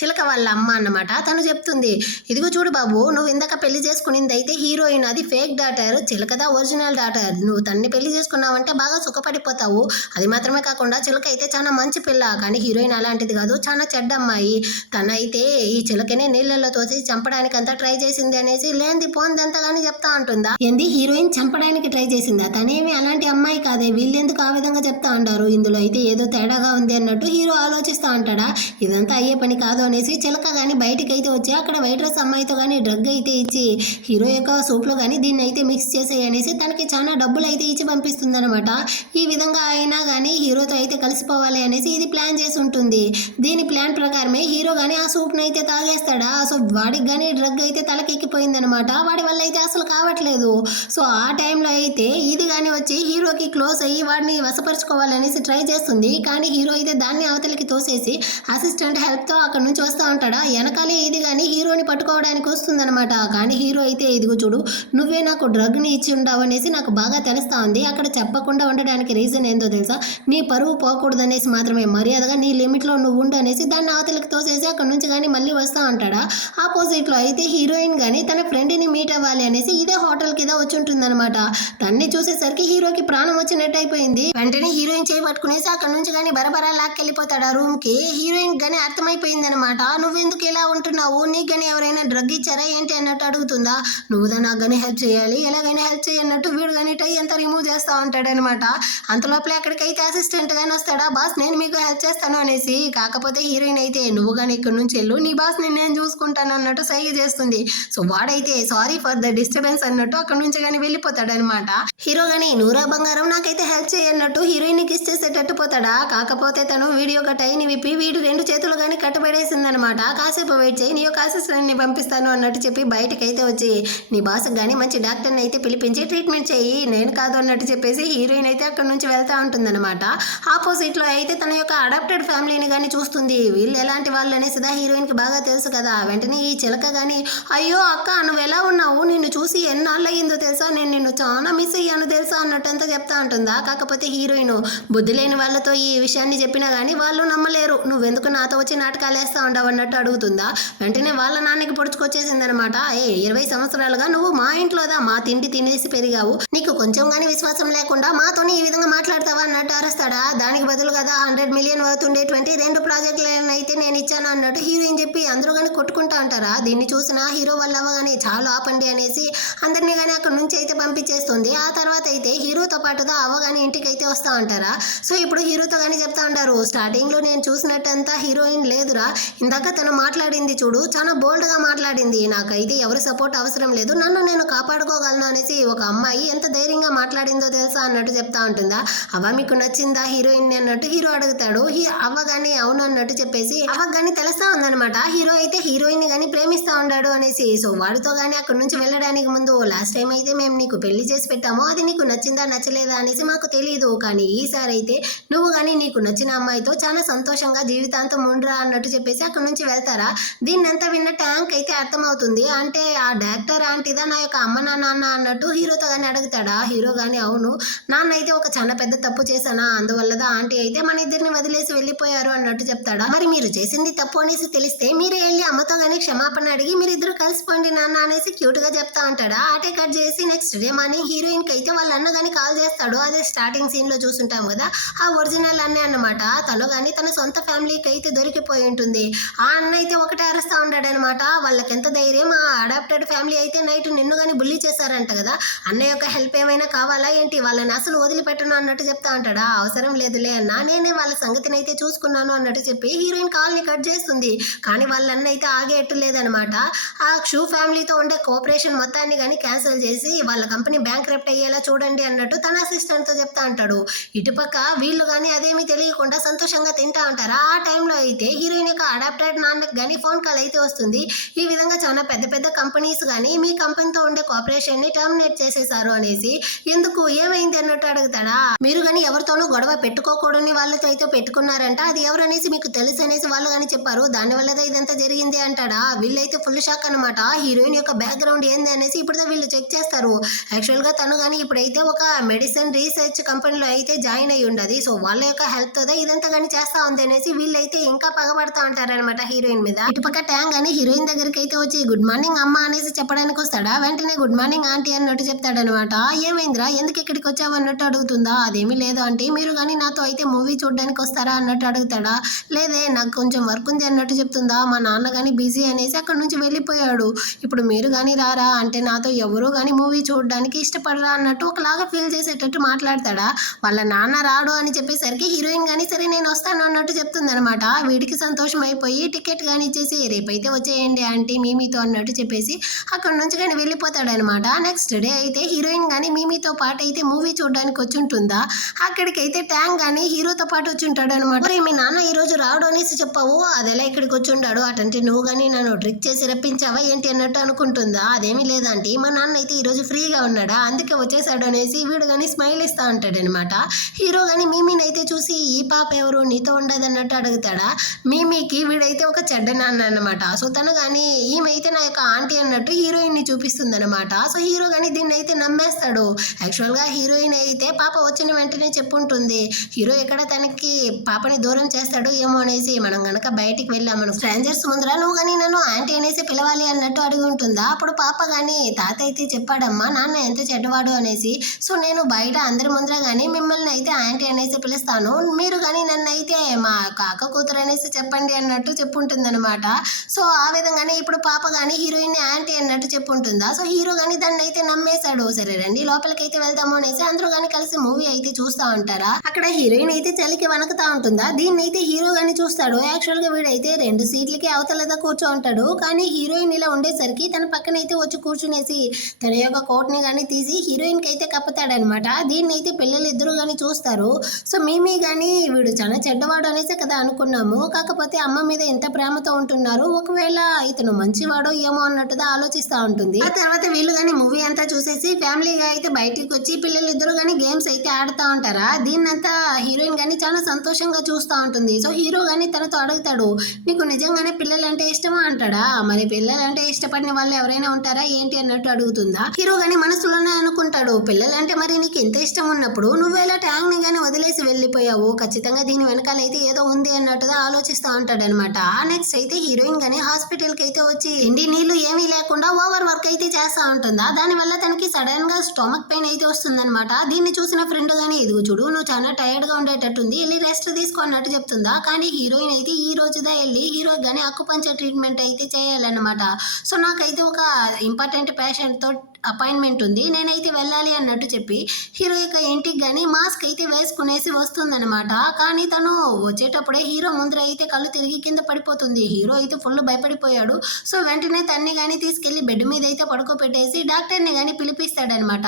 చిలక వాళ్ళ అమ్మ అన్నమాట, తను చెప్తుంది ఇదిగో చూడు బాబు, నువ్వు ఇందాక పెళ్లి చేసుకునింది అయితే హీరోయిన్, అది ఫేక్ డాటర్, చిలకదా ఒరిజినల్ డాటర్. నువ్వు తన్ని పెళ్లి చేసుకున్నావంటే బాగా సుఖపడిపోతావు. అది మాత్రమే కాకుండా చిలక అయితే చాలా మంచి పిల్ల, కానీ హీరోయిన్ అలాంటిది కాదు, చాలా చెడ్డ అమ్మాయి. తనైతే ఈ చిలకనే నీళ్ళల్లో తోసి చంపడానికి అంతా ట్రై చేసింది అనేసి లేనిది పోందంతా కానీ చెప్తా ఉంటుందా. ఏంది హీరోయిన్ చంపడానికి ట్రై చేసిందా, తనేమి అలాంటి అమ్మాయి కాదే, వీళ్ళెందుకు ఆ విధంగా చెప్తా ఉంటారు, ఇందులో అయితే ఏదో తేడాగా ఉంది అన్నట్టు హీరో ఆలోచిస్తూ ఉంటాడా. ఇదంతా అయ్యే పని కాదు అనేసి చిలక కానీ బయటికి అయితే వచ్చి అక్కడ వైట్రస్ అమ్మాయితో కానీ డ్రగ్ అయితే ఇచ్చి హీరో యొక్క సూప్లో కానీ దీన్ని అయితే మిక్స్ చేసేయి అనేసి తనకి చాలా డబ్బులు అయితే ఇచ్చి పంపిస్తుంది అనమాట. ఈ విధంగా అయినా కానీ హీరోతో అయితే కలిసిపోవాలి అనేసి ఇది ప్లాన్ చేసి ఉంటుంది. దీని ప్లాన్ ప్రకారమే హీరో కానీ ఆ సూప్ని అయితే తాగేస్తాడా. సో వాడికి కానీ డ్రగ్ అయితే తలకెక్కిపోయింది అనమాట, వాడి వల్ల అయితే అసలు కావట్లేదు. సో ఆ టైంలో అయితే ఇది కానీ వచ్చి హీరోకి క్లోజ్ అయ్యి వాడిని వశపరుచుకోవాలనేసి ట్రై చేస్తుంది. కానీ హీరో అయితే దాన్ని అవతలికి తోసేసి అసిస్టెంట్ హెల్ప్తో అక్కడ నుంచి వస్తూ ఉంటాడా. వెనకాలే ఇది కానీ హీరోని పట్టుకోవడానికి వస్తుందన్నమాట. కానీ హీరో అయితే ఇదిగో చూడు, నువ్వే నాకు డ్రగ్ని ఇచ్చి ఉండవు అనేసి నాకు బాగా తెలుస్తా ఉంది, అక్కడ చెప్పకుండా ఉండడానికి రీజన్ ఏందో తెలుసా, నీ పరువు పోకూడదు అనేసి మాత్రమే, మర్యాదగా నీ లిమిట్లో నువ్వు ఉండు అనేసి దాన్ని అవతలికి తోసేసి అక్కడ నుంచి కానీ మళ్ళీ వస్తూ ఉంటాడా. ఆపోజిట్లో అయితే హీరోయిన్ కానీ తన ఫ్రెండ్ని మీట్ అవ్వాలి అనేసి ఇదే హోటల్ కింద వచ్చి ఉంటుందన్నమాట. తన్ని చూసేసరికి హీరోకి ప్రాణం వచ్చినట్టు అయిపోయింది. వెంటనే హీరోయిన్ చేయి పట్టుకునేసి అక్కడ నుంచి కానీ బరబరా లాక్కెళ్ళిపోతాడు ఆ రూమ్ కి. హీరోయిన్ కానీ అర్థమైపోయింది అనమాట, నువ్వెందుకు ఇలా ఉంటున్నావు, నీకు కానీ ఎవరైనా డ్రగ్ ఇచ్చారా ఏంటి అన్నట్టు అడుగుతుందా. నువ్వు నాకు కానీ హెల్ప్ చేయాలి, ఎలాగైనా హెల్ప్ చేయన్నట్టు వీడు కానీ టై అంతా రిమూవ్ చేస్తూ ఉంటాడు అనమాట. అంతలోపలే అక్కడికైతే అసిస్టెంట్ గానీ వస్తాడా, బాస్ నేను మీకు హెల్ప్ చేస్తాను అనేసి. కాకపోతే హీరోయిన్ అయితే నువ్వు కానీ ఇక్కడ నుంచి వెళ్ళు, నీ బాస్ నేను చూసుకుంటాను అన్నట్టు సైగ చేస్తుంది. సో వాడైతే సారీ ఫర్ ద డిస్టర్బెన్స్ అన్నట్టు అక్కడ నుంచి కానీ వెళ్ళిపోతాడు అనమాట. హీరో గానీ నూరా బంగారం నాకైతే హెల్ప్ చేయన్నట్టు హీరోయిన్ కి కిస్ చేసేటట్టు పోతాడా. కాకపోతే తను వీడియో ఒక టైని విప్పి వీడి 2 చేతులు కానీ కట్టుబడేసింది అనమాట. కాసేపు వెయిట్ చేయి, నీ యొక్క అసిస్టెంట్ ని పంపిస్తాను అన్నట్టు చెప్పి బయటకైతే వచ్చి నీ బాస్ కానీ మంచి డాక్టర్ని అయితే పిలిపించి ట్రీట్మెంట్ చేయి, నేను కాదు అన్నట్టు చెప్పేసి హీరోయిన్ అయితే అక్కడ నుంచి వెళ్తా ఉంటుందన్నమాట. ఆపోజిట్ లో అయితే తన యొక్క అడాప్టెడ్ ఫ్యామిలీని కానీ చూస్తుంది. వీళ్ళు ఎలాంటి వాళ్ళు అనేసి హీరోయిన్ కి బాగా తెలుసు కదా. వెంటనే ఈ చిలక గాని అయ్యో అక్క నువ్వు ఎలా ఉన్నావు, నిన్ను చూసి ఎన్నాళ్ళు అయ్యిందో తెలుసా, నేను నిన్ను చాలా మిస్ అయ్యాను తెలుసా అన్నట్టంతా చెప్తా ఉంటుందా. కాకపోతే హీరోయిన్ బుద్ధి లేని వాళ్ళతో ఈ విషయాన్ని చెప్పినా కానీ వాళ్ళు నమ్మలేరు. నువ్వెందుకు నాతో వచ్చి నాటకాలు వేస్తా ఉండవు అన్నట్టు అడుగుతుందా. వెంటనే వాళ్ళ నాన్నకి పొడుచుకొచ్చేసిందనమాట. 20 సంవత్సరాలుగా నువ్వు మా ఇంట్లోదా మా తిండి తినేసి పెరిగావు, నీకు కొంచెం కానీ విశ్వాసం లేకుండా మాతోనే ఈ విధంగా మాట్లాడతావా అన్నట్టు అరుస్తాడా. దానికి బదులు కదా 100 మిలియన్ అవుతుండేటువంటి 2 ప్రాజెక్టులను అయితే నేను ఇచ్చాను అన్నట్టు హీరోయిన్ చెప్పి అందరూ కానీ కొట్టుకుంటా అంటారా. దీన్ని చూసిన హీరో వల్ల అవ్వగానే చాలా ఆపండి అనేసి అందరినీ కానీ అక్కడ నుంచి అయితే పంపించేస్తుంది. ఆ తర్వాత అయితే హీరోతో పాటుగా అవ్వగానే ఇంటికి అయితే వస్తా ఉంటారా. సో ఇప్పుడు హీరోతో కానీ చెప్తా ఉంటారు, స్టార్టింగ్ లో నేను చూసినట్టంతా హీరోయిన్ లేదురా, ఇందాక తను మాట్లాడింది చూడు చాలా బోల్డ్ గా మాట్లాడింది, నాకైతే ఎవరి సపోర్ట్ అవసరం లేదు, నన్ను నేను కాపాడుకోగలను అనేసి ఒక అమ్మాయి ఎంత ధైర్యంగా మాట్లాడిందో తెలుసా అన్నట్టు చెప్తా ఉంటుందా. అవ్వ మీకు నచ్చిందా హీరోయిన్ అన్నట్టు హీరో అడుగుతాడు. అవ్వ గాని అవును అన్నట్టు చెప్పేసి అవ్వ గాని తెలుస్తా ఉందనమాట హీరో అయితే హీరోయిన్ గాని ప్రేమిస్తా ఉన్నాడు అనేసి. సో వాడితో గానీ అక్కడ నుంచి వెళ్ళడానికి ముందు లాస్ట్ టైం అయితే మేము నీకు పెళ్లి చేసి పెట్టాము, అది నీకు నచ్చిందా నచ్చలేదా అనేసి మాకు తెలియదు, కానీ ఈసారి అయితే నువ్వు కానీ నీకు నచ్చిన అమ్మాయితో చాలా సంతోషంగా జీవితాంతం ఉండరా అన్నట్టు చెప్పేసి అక్కడ నుంచి వెళ్తారా. దీన్నంతా విన్న ట్యాంక్ అయితే అర్థమవుతుంది, అంటే ఆ డాక్టర్ ఆంటీదా నా యొక్క అమ్మ నాన్న అన్నట్టు హీరోతో కానీ అడుగుతాడా. హీరో కానీ అవును నాన్న అయితే ఒక చాలా పెద్ద తప్పు చేశానా, అందువల్లదా ఆంటీ అయితే మన ఇద్దరిని వదిలేసి వెళ్ళిపోయారు అన్నట్టు చెప్తాడా. మరి మీరు చేసింది తప్పు అనేసి తెలిస్తే మీరే వెళ్ళి అమ్మతో కానీ క్షమాపణ అడిగి మీరిద్దరు కలిసిపోండి నాన్న అనేసి క్యూట్ గా చెప్తా ఉంటాడా. ఆటే కట్ చేసి నెక్స్ట్ డే మార్నింగ్ హీరోయిన్ కి అయితే వాళ్ళ అన్న కానీ కాల్ చేస్తాడు. అదే స్టార్టింగ్ సీన్ లో చూసుంటాం కదా, ఆ ఒరిజినల్ అన్నే అన్నమాట. తను కానీ తన సొంత ఫ్యామిలీకి అయితే దొరికిపోయి ఉంటుంది. ఆ అన్న అయితే ఒకటే అరుస్తా ఉంటాడు అనమాట, వాళ్ళకి ఎంత ధైర్యం, ఆ అడాప్టెడ్ ఫ్యామిలీ అయితే నైట్ నిన్ను కానీ బుల్లి చేశారంట కదా, అన్న యొక్క హెల్ప్ ఏమైనా కావాలా ఏంటి, వాళ్ళని అసలు వదిలిపెట్టను అన్నట్టు చెప్తా ఉంటాడా. అవసరం లేదులే అన్న, నేనే వాళ్ళ సంగతిని అయితే చూసుకున్నాను అన్నట్టు చెప్పి హీరోయిన్ కాల్ ని కట్ చేస్తుంది. కానీ వాళ్ళన్న అయితే ఆగేట్టు లేదనమాట. ఆ షూ ఫ్యామిలీతో ఉండే కోఆపరేషన్ మొత్తాన్ని కానీ క్యాన్సిల్ చేసి వాళ్ళ కంపెనీ బ్యాంక్ క్రప్ట్ అయ్యేలా చూడండి అన్నట్టు తన అసిస్టెంట్ తో చెప్తా ఉంటాడు. ఇటుపక్క వీళ్ళు కానీ అదేమీ తెలియకుండా సంతోషంగా తింటా ఉంటారు. ఆ టైంలో అయితే హీరోయిన్ యొక్క అడాప్టెడ్ నాన్నకి కానీ ఫోన్ కాల్ అయితే వస్తుంది. ఈ విధంగా చాలా పెద్ద పెద్ద కంపెనీస్ కానీ మీ కంపెనీతో ఉండే కోఆపరేషన్ ని టర్మినేట్ చేసేసారు అనేసి. ఎందుకు ఏమైంది అన్నట్టు అడుగుతాడా. మీరు కానీ ఎవరితోనూ గొడవ పెట్టుకోకూడని వాళ్ళతో అయితే పెట్టుకున్నారంట, అది ఎవరు అనేసి మీకు తెలుసు అనేసి వాళ్ళు కానీ చెప్పారు, దానివల్లదా ఇదంతా జరిగింది అంటాడా. వీళ్ళైతే ఫుల్ షాక్ అనమాట. హీరోయిన్ యొక్క బ్యాక్గ్రౌండ్ ఏంది అనేసి ఇప్పుడు వీళ్ళు చెక్ చేస్తారు. యాక్చువల్ గా తను కానీ ఇప్పుడైతే ఒక మెడిసిన్ రీసెర్చ్ కంపెనీలో అయితే జాయిన్ అయ్యి ఉండదు. సో వాళ్ళ యొక్క హెల్ప్ తోదే ఇదంతా కానీ చేస్తా ఉంది అనేసి వీళ్ళైతే ఇంకా పగబడతా ఉంటారనమాట హీరోయిన్ మీద. ఇటుపక్క ట్యాంగ్ అని హీరోయిన్ దగ్గరికి అయితే వచ్చి గుడ్ మార్నింగ్ అమ్మ అనేసి చెప్పడానికి వస్తాడా. వెంటనే గుడ్ మార్నింగ్ ఆంటీ అన్నట్టు చెప్తాడనమాట. ఏమైందిరా ఎందుకు ఇక్కడికి వచ్చావు అన్నట్టు అడుగుతుందా. అదేమీ లేదు ఆంటీ, మీరు కానీ నాతో అయితే మూవీ చూడడానికి వస్తారా అన్నట్టు అడుగుతాడా. లేదే నాకు కొంచెం వర్క్ ఉంది అన్నట్టు చెప్తుందా. మా నాన్న కానీ బిజీ అనేసి అక్కడ నుంచి వెళ్ళిపోయాడు, ఇప్పుడు మీరు కానీ రారా అంటే నాతో ఎవరు కానీ మూవీ చూడడానికి ఇష్టపడరా అన్నట్టు ఒకలాగా ఫీల్ చేసేటట్టు మాట్లాడతాడా. వాళ్ళ నాన్న రాడు అని చెప్పేసరికి హీరోయిన్ కానీ సరే నేను వస్తాను అన్నట్టు చెప్తుంది అనమాట. వీడికి సంతోషం అయిపోయి టికెట్ కానీ ఇచ్చేసి రేపైతే వచ్చేయండి ఆంటీ మీమీతో అన్నట్టు చెప్పేసి అక్కడ నుంచి కానీ వెళ్ళిపోతాడనమాట. నెక్స్ట్ డే అయితే హీరోయిన్ కానీ మీమీతో పాటు అయితే మూవీ చూడడానికి వచ్చి ఉంటుందా. అక్కడికైతే ట్యాంక్ కానీ హీరోతో పాటు వచ్చి ఉంటాడు అనమాట. మరి మీ నాన్న ఈ రోజు రాడు అనేసి చెప్పావు, అదెలా ఇక్కడికి వచ్చి ఉంటాడు, అటంటే నువ్వు కానీ నన్ను ట్రిక్ చేసి రప్పించావా ఏంటి అన్నట్టు అనుకుంటుందా. అదేమీ లేదంటే మా నాన్న అయితే ఈరోజు ఫ్రీగా ఉన్నాడా అందుకే వచ్చేసాడు అనేసి వీడు కానీ స్మైల్ ఇస్తా ఉంటాడు అనమాట. హీరో కానీ మీమీని అయితే చూసి ఈ పాప ఎవరు నీతో ఉండదు అన్నట్టు అడుగుతాడా. మీమీకి వీడైతే ఒక చెడ్డ నాన్న అనమాట. సో తను కానీ ఈమె అయితే నా యొక్క ఆంటీ అన్నట్టు హీరోయిన్ ని చూపిస్తుంది అనమాట. సో హీరో కానీ దీన్ని అయితే నమ్మేస్తాడు. యాక్చువల్ గా హీరోయిన్ అయితే పాప వచ్చిన వెంటనే చెప్పుంటుంది, హీరో ఎక్కడ తనకి పాపని దూరం చేస్తాడు ఏమో అనేసి. మనం గనక బయటికి వెళ్ళామను స్ట్రేంజర్స్ ముందర నువ్వు కానీ నన్ను ఆంటీ అనేసి పిలవాలి అన్నట్టు అడిగి ఉంటుందా. అప్పుడు పాప కానీ తాత అయితే చెప్పాడమ్మా నాన్న ఎంత చెడ్డవాడు అనేసి, సో నేను బయట అందరి ముందర కానీ మిమ్మల్ని అయితే ఆంటీ అనేసి పిలుస్తాను, మీరు కానీ నన్ను అయితే మా కాక కూతురు అనేసి చెప్పండి అన్నట్టు చెప్పుంటుంది అనమాట. సో ఆ విధంగానే ఇప్పుడు పాప కానీ హీరోయిన్ ఆంటీ అన్నట్టు చెప్పుంటుందా. సో హీరో కానీ దాన్ని అయితే నమ్మేశాడు. సరే రండి లోపలికైతే వెళ్దాము అనేసి అందరూ కానీ కలిసి మూవీ అయితే చూస్తా ఉంటారా. అక్కడ హీరోయిన్ అయితే చలికి వణకుతా ఉంటుందా. దీన్ని అయితే హీరో కానీ చూస్తాడు. యాక్చువల్ గా వీడైతే 2 సీట్లకి అవతలదా కూర్చో ఉంటాడు, కానీ హీరోయిన్ ఇలా ఉండేసరికి తన పక్కన అయితే వచ్చి కూర్చునేసి తన యొక్క కోట్ ని కానీ తీసి హీరోయిన్ కి అయితే కప్పుతాడనమాట. దీన్ని అయితే పిల్లలు ఇద్దరు కానీ చూస్తారు. సో మేమే కానీ వీడు చాలా చెడ్డవాడు అనేసి కదా అనుకున్నాము, కాకపోతే అమ్మ మీద ఎంత ప్రేమతో ఉంటున్నారు, ఒకవేళ ఇతను మంచివాడో ఏమో అన్నట్టుగా ఆలోచిస్తా ఉంటుంది. ఆ తర్వాత వీళ్ళు కానీ మూవీ అంతా చూసేసి ఫ్యామిలీగా అయితే బయటికి వచ్చి పిల్లలు ఇద్దరు కానీ గేమ్స్ అయితే ఆడుతూ ఉంటారా. దీన్నంతా హీరోయిన్ కానీ చాలా సంతోషంగా చూస్తూ ఉంటుంది. సో హీరో కానీ తనతో అడుగుతాడు, నీకు నిజంగానే పిల్లలు అంటే ఇష్టం ఇష్టమా అంటాడా. మరి పిల్లలంటే ఇష్టపడిన వాళ్ళు ఎవరైనా ఉంటారా ఏంటి అన్నట్టు అడుగుతుందా. హీరో గాని మనసులోనే అనుకుంటాడు, పిల్లలంటే మరి నీకు ఎంత ఇష్టం ఉన్నప్పుడు నువ్వేలా ట్యాంక్ ని గానీ వదిలేసి వెళ్ళిపోయావు, ఖచ్చితంగా దీని వెనకాల అయితే ఏదో ఉంది అన్నట్టుగా ఆలోచిస్తూ ఉంటాడు అనమాట. నెక్స్ట్ అయితే హీరోయిన్ గానీ హాస్పిటల్ కి అయితే వచ్చి తిండి నీళ్లు ఏమీ లేకుండా ఓవర్ వర్క్ అయితే చేస్తా ఉంటుందా. దాని వల్ల తనకి సడన్ గా స్టొమక్ పెయిన్ అయితే వస్తుందన్నమాట. దీన్ని చూసిన ఫ్రెండ్ గానీ ఇదిగో చూడు నువ్వు చాలా టైర్డ్ గా ఉండేటట్టుంది, వెళ్ళి రెస్ట్ తీసుకో అన్నట్టు చెప్తుందా. కానీ హీరోయిన్ అయితే ఈ రోజుదా వెళ్ళి హీరో గానీ అక్కుపంచర్ ట్రీట్మెంట్ అయితే చేయాలన్నమాట. సో నాకైతే ఒక ఇంపార్టెంట్ పేషెంట్ తో అపాయింట్మెంట్ ఉంది, నేనైతే వెళ్ళాలి అన్నట్టు చెప్పి హీరో యొక్క ఇంటికి కానీ మాస్క్ అయితే వేసుకునేసి వస్తుందన్నమాట. కానీ తను వచ్చేటప్పుడే హీరో ముందర అయితే కళ్ళు తిరిగి కింద పడిపోతుంది. హీరో అయితే ఫుల్ భయపడిపోయాడు. సో వెంటనే తన్ని కానీ తీసుకెళ్లి బెడ్ మీద అయితే పడుకోబెట్టేసి డాక్టర్ని కానీ పిలిపిస్తాడనమాట.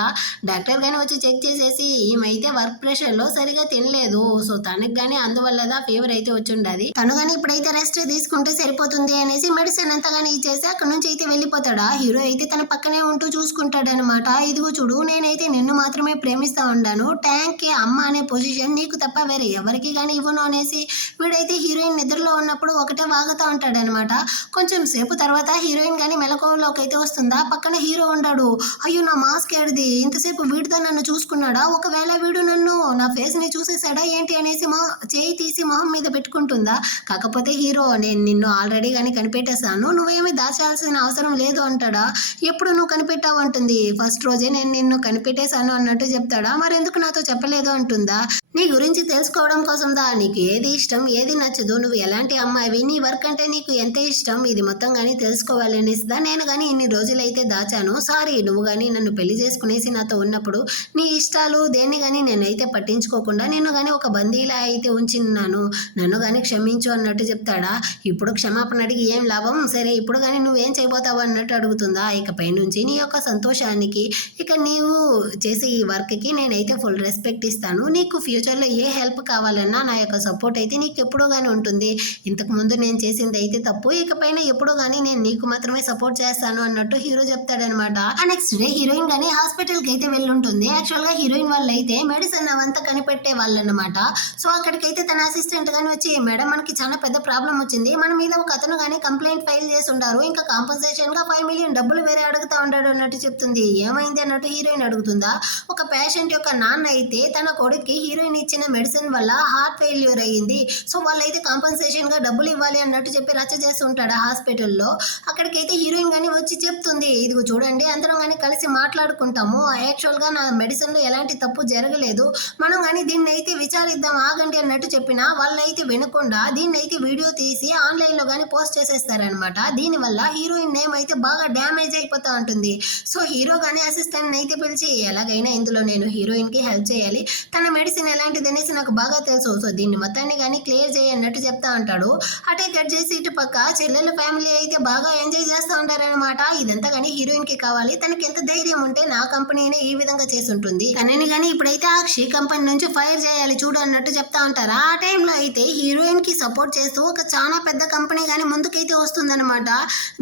డాక్టర్ కానీ వచ్చి చెక్ చేసేసి ఈమెయితే వర్క్ ప్రెషర్లో సరిగా తినలేదు, సో తనకి కానీ అందువల్ల ఫీవర్ అయితే వచ్చి ఉండదు, తను కానీ ఇప్పుడైతే రెస్ట్ తీసుకుంటే సరిపోతుంది అనేసి మెడిసిన్ అంతా కానీ ఇచ్చేసి అక్కడ నుంచి అయితే వెళ్ళిపోతాడా. హీరో అయితే తన పక్కనే ఉంటూ చూసుకుంటాడనమాట. ఇదిగో చూడు నేనైతే నిన్ను మాత్రమే ప్రేమిస్తా ఉన్నాను, ట్యాంక్ కి అమ్మ అనే పొజిషన్ నీకు తప్ప వేరే ఎవరికి కానీ ఇవ్వను అనేసి వీడైతే హీరోయిన్ నిద్రలో ఉన్నప్పుడు ఒకటే వాగుతూ ఉంటాడనమాట. కొంచెం సేపు తర్వాత హీరోయిన్ కానీ మెలకువలోకి అయితే వస్తుందా. పక్కన హీరో ఉన్నాడు. అయ్యో నా మాస్క్ ఏడిది, ఇంతసేపు వీడితో నన్ను చూసుకున్నాడా, ఒకవేళ వీడు నన్ను నా ఫేస్ ని చూసేసాడా ఏంటి అనేసి చేయి తీసి మొహం మీద పెట్టుకుంటుందా. కాకపోతే హీరో నేను నిన్ను ఆల్రెడీ కానీ కనిపెట్టేశాను, నువ్వేమీ దాచాల్సిన అవసరం లేదు అంటాడా. ఎప్పుడు నువ్వు కనిపెట్టావు అంటుంది. ఫస్ట్ రోజే నేను నిన్ను కనిపెట్టేశాను అన్నట్టు చెప్తాడా. మరెందుకు నాతో చెప్పలేదు అంటుందా. నీ గురించి తెలుసుకోవడం కోసం దా, నీకు ఏది ఇష్టం ఏది నచ్చదు, నువ్వు ఎలాంటి అమ్మాయివి, నీ వర్క్ అంటే నీకు ఎంత ఇష్టం, ఇది మొత్తం కానీ తెలుసుకోవాలనేసిదా నేను కానీ ఇన్ని రోజులైతే దాచాను. సారీ, నువ్వు కానీ నన్ను పెళ్లి చేసుకునేసి నాతో ఉన్నప్పుడు నీ ఇష్టాలు దేన్ని కానీ నేనైతే పట్టించుకోకుండా నిన్ను కానీ ఒక బందీలా అయితే ఉంచిన్నాను, నన్ను కానీ క్షమించు అన్నట్టు చెప్తాడా. ఇప్పుడు క్షమాపణ అడిగి ఏం లాభం, సరే ఇప్పుడు కానీ నువ్వేం చేయబోతావు అన్నట్టు అడుగుతుందా. ఇకపై నుంచి నీ యొక్క సంతోషానికి ఇక నీవు చేసే ఈ వర్క్కి నేనైతే ఫుల్ రెస్పెక్ట్ ఇస్తాను, నీకు ఫ్యూచర్లో ఏ హెల్ప్ కావాలన్నా నా యొక్క సపోర్ట్ అయితే నీకు ఎప్పుడూ కానీ ఉంటుంది, ఇంతకుముందు నేను చేసింది అయితే తప్పు, ఇకపైన ఎప్పుడూ కానీ నేను నీకు మాత్రమే సపోర్ట్ చేస్తాను అన్నట్టు హీరో చెప్తాడనమాట. నెక్స్ట్ డే హీరోయిన్ కానీ హాస్పిటల్కి అయితే వెళ్ళుంటుంది. యాక్చువల్గా హీరోయిన్ వాళ్ళు అయితే మెడిసిన్ అవంతా కనిపెట్టే వాళ్ళు అనమాట. సో అక్కడికైతే తన అసిస్టెంట్ కానీ వచ్చి మేడం మనకి చాలా పెద్ద ప్రాబ్లం వచ్చింది, మన మీద ఒక అతను కానీ కంప్లైంట్ ఫైల్ చేసి ఉంటారు, ఇంకా కాంపన్సేషన్గా 5 million డబ్బులు వేరే అడుగుతా ఉంటాడు అన్నట్టు చెప్తుంది. ఏమైంది అన్నట్టు హీరోయిన్ అడుగుతుందా. ఒక పేషెంట్ యొక్క నాన్న అయితే తన కొడుక్కి హీరోయిన్ ఇచ్చిన మెడిసిన్ వల్ల హార్ట్ ఫెయిల్యూర్ అయ్యింది, సో వాళ్ళైతే కాంపన్సేషన్గా డబ్బులు ఇవ్వాలి అన్నట్టు చెప్పి రచ్చ చేస్తుంటాడు హాస్పిటల్లో. అక్కడికైతే హీరోయిన్ కానీ వచ్చి చెప్తుంది, ఇదిగో చూడండి అందరం కానీ కలిసి మాట్లాడుకుంటాము, యాక్చువల్గా నా మెడిసిన్లో ఎలాంటి తప్పు జరగలేదు, మనం కానీ దీన్ని అయితే విచారిద్దాం ఆగండి అన్నట్టు చెప్పినా వాళ్ళైతే వినకుండా దీన్ని అయితే వీడియో తీసి ఆన్లైన్లో కానీ పోస్ట్ చేసేస్తారనమాట. దీనివల్ల హీరోయిన్ నేమ్ అయితే బాగా డ్యామేజ్ అయిపోతూ ఉంటుంది. సో హీరో కానీ అసిస్టెంట్ అయితే పిలిచి ఎలాగైనా ఇందులో నేను హీరోయిన్కి హెల్ప్ చేయాలి, తన మెడిసిన్ ఎలాంటిది అనేసి నాకు బాగా తెలుసు, సో దీన్ని మొత్తాన్ని కానీ క్లియర్ చేయన్నట్టు చెప్తా ఉంటాడు. అటే కట్ చేసి ఇటు పక్క చెల్లెల ఫ్యామిలీ అయితే బాగా ఎంజాయ్ చేస్తూ ఉంటారనమాట. ఇదంతా కానీ హీరోయిన్కి కావాలి, తనకి ఎంత ధైర్యం ఉంటే నా కంపెనీనే ఈ విధంగా చేసి ఉంటుంది, తనని కానీ ఇప్పుడైతే అక్షి కంపెనీ నుంచి ఫైర్ చేయాలి చూడు అన్నట్టు చెప్తా ఉంటారా. ఆ టైంలో అయితే హీరోయిన్ కి సపోర్ట్ చేస్తూ ఒక చాలా పెద్ద కంపెనీ కానీ ముందుకైతే వస్తుందన్నమాట.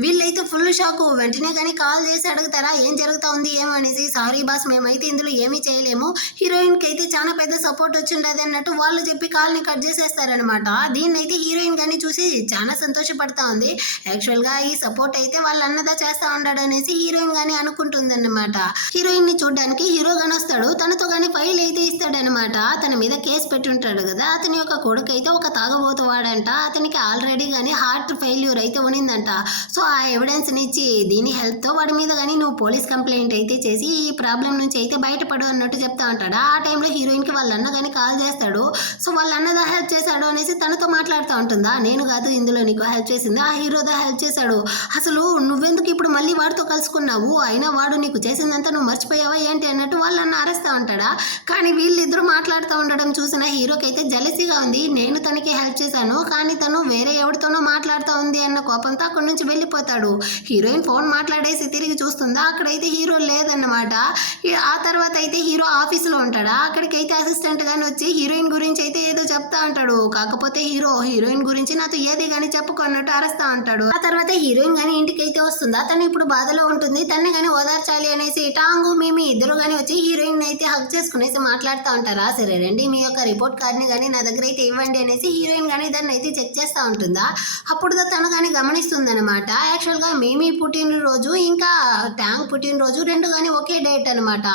వీళ్ళైతే ఫుల్ షాక్, వెంటనే కానీ కాల్ చేసి అడుగుతారా ఏం జరుగుతా ఉంది ఏమనేసి. సారీ బాస్ మేమైతే ఇందులో ఏమీ చేయలేము, హీరోయిన్ కి అయితే చాలా పెద్ద సపోర్ట్ వచ్చిండదు అన్నట్టు వాళ్ళు చెప్పి కాల్ ని కట్ చేసేస్తారనమాట. దీన్ని అయితే హీరోయిన్ కానీ చూసి చాలా సంతోషపడతా ఉంది. యాక్చువల్ గా ఈ సపోర్ట్ అయితే వాళ్ళ అన్నదా చేస్తా ఉన్నాడు అనేసి హీరోయిన్ గానీ అనుకుంటుందన్నమాట. హీరోయిన్ ని చూడడానికి హీరో గాని వస్తాడు, తనతో గానీ ఫైల్ అయితే ఇస్తాడనమాట. తన మీద కేసు పెట్టుంటాడు కదా, అతని యొక్క కొడుకు అయితే ఒక తాగబోతువాడంట, అతనికి ఆల్రెడీ కానీ హార్ట్ ఫెయిల్యూర్ అయితే ఉనిందంట. సో ఆ ఎవిడెన్స్ ఇచ్చి దీని హెల్ప్ తో వాడి మీద కానీ నువ్వు పోలీస్ కంప్లైంట్ అయితే చేసి ఈ ప్రాబ్లం నుంచి అయితే బయటపడు అన్నట్టు చెప్తా ఉంటాడు. ఆ టైంలో హీరోయిన్ కి వాళ్ళ అన్న కానీ కాల్ చేస్తాడు. సో వాళ్ళ అన్నదా హెల్ప్ చేశాడు అనేసి తనతో మాట్లాడుతూ ఉంటుందా. నేను కాదు ఇందులో నీకు హెల్ప్ చేసింది, ఆ హీరోదా హెల్ప్ చేశాడు, అసలు నువ్వెందుకు ఇప్పుడు మళ్ళీ వాడితో కలుసుకున్నావు, అయినా వాడు నీకు చేసిందంతా నువ్వు మర్చిపోయావా ఏంటి అన్నట్టు వాళ్ళన్న అరుస్తూ ఉంటాడా. కానీ వీళ్ళిద్దరూ మాట్లాడుతూ ఉండడం చూసిన హీరోకి అయితే జలసీగా ఉంది. నేను తనకి హెల్ప్ చేశాను కానీ తను వేరే ఎవరితోనో మాట్లాడుతూ ఉంది అన్న కోపంతో అక్కడి నుంచి వెళ్ళిపోతాడు. హీరోయిన్ ఫోన్ మాట్లాడేసి తిరిగి చూస్తుందా, అక్కడ అక్కడైతే హీరో లేదన్నమాట. ఆ తర్వాత అయితే హీరో ఆఫీస్లో ఉంటాడా, అక్కడికైతే అసిస్టెంట్ గాని వచ్చి హీరోయిన్ గురించి అయితే ఏదో చెప్తా ఉంటాడు. కాకపోతే హీరోయిన్ గురించి నాతో ఏది కానీ చెప్పుకున్నట్టు అరుస్తా ఉంటాడు. ఆ తర్వాత హీరోయిన్ గాని ఇంటికి అయితే వస్తుందా, తను ఇప్పుడు బాధలో ఉంటుంది, తన్ని గాని ఓదార్చాలి అనేసి టాంగు మేమి ఇద్దరు గాని వచ్చి హీరోయిన్ అయితే హక్ చేసుకునేసి మాట్లాడుతూ ఉంటారా. సరే రండి మీ యొక్క రిపోర్ట్ కార్డ్ని కానీ నా దగ్గర అయితే ఇవ్వండి అనేసి హీరోయిన్ కానీ దాన్ని అయితే చెక్ చేస్తూ ఉంటుందా. అప్పుడు తను కానీ గమనిస్తుంది అనమాట, యాక్చువల్గా మేమీ పుట్టినరోజు ఇంకా ట్యాంక్ పుట్టినరోజు రెండు కానీ ఒకే డేట్ అనమాట.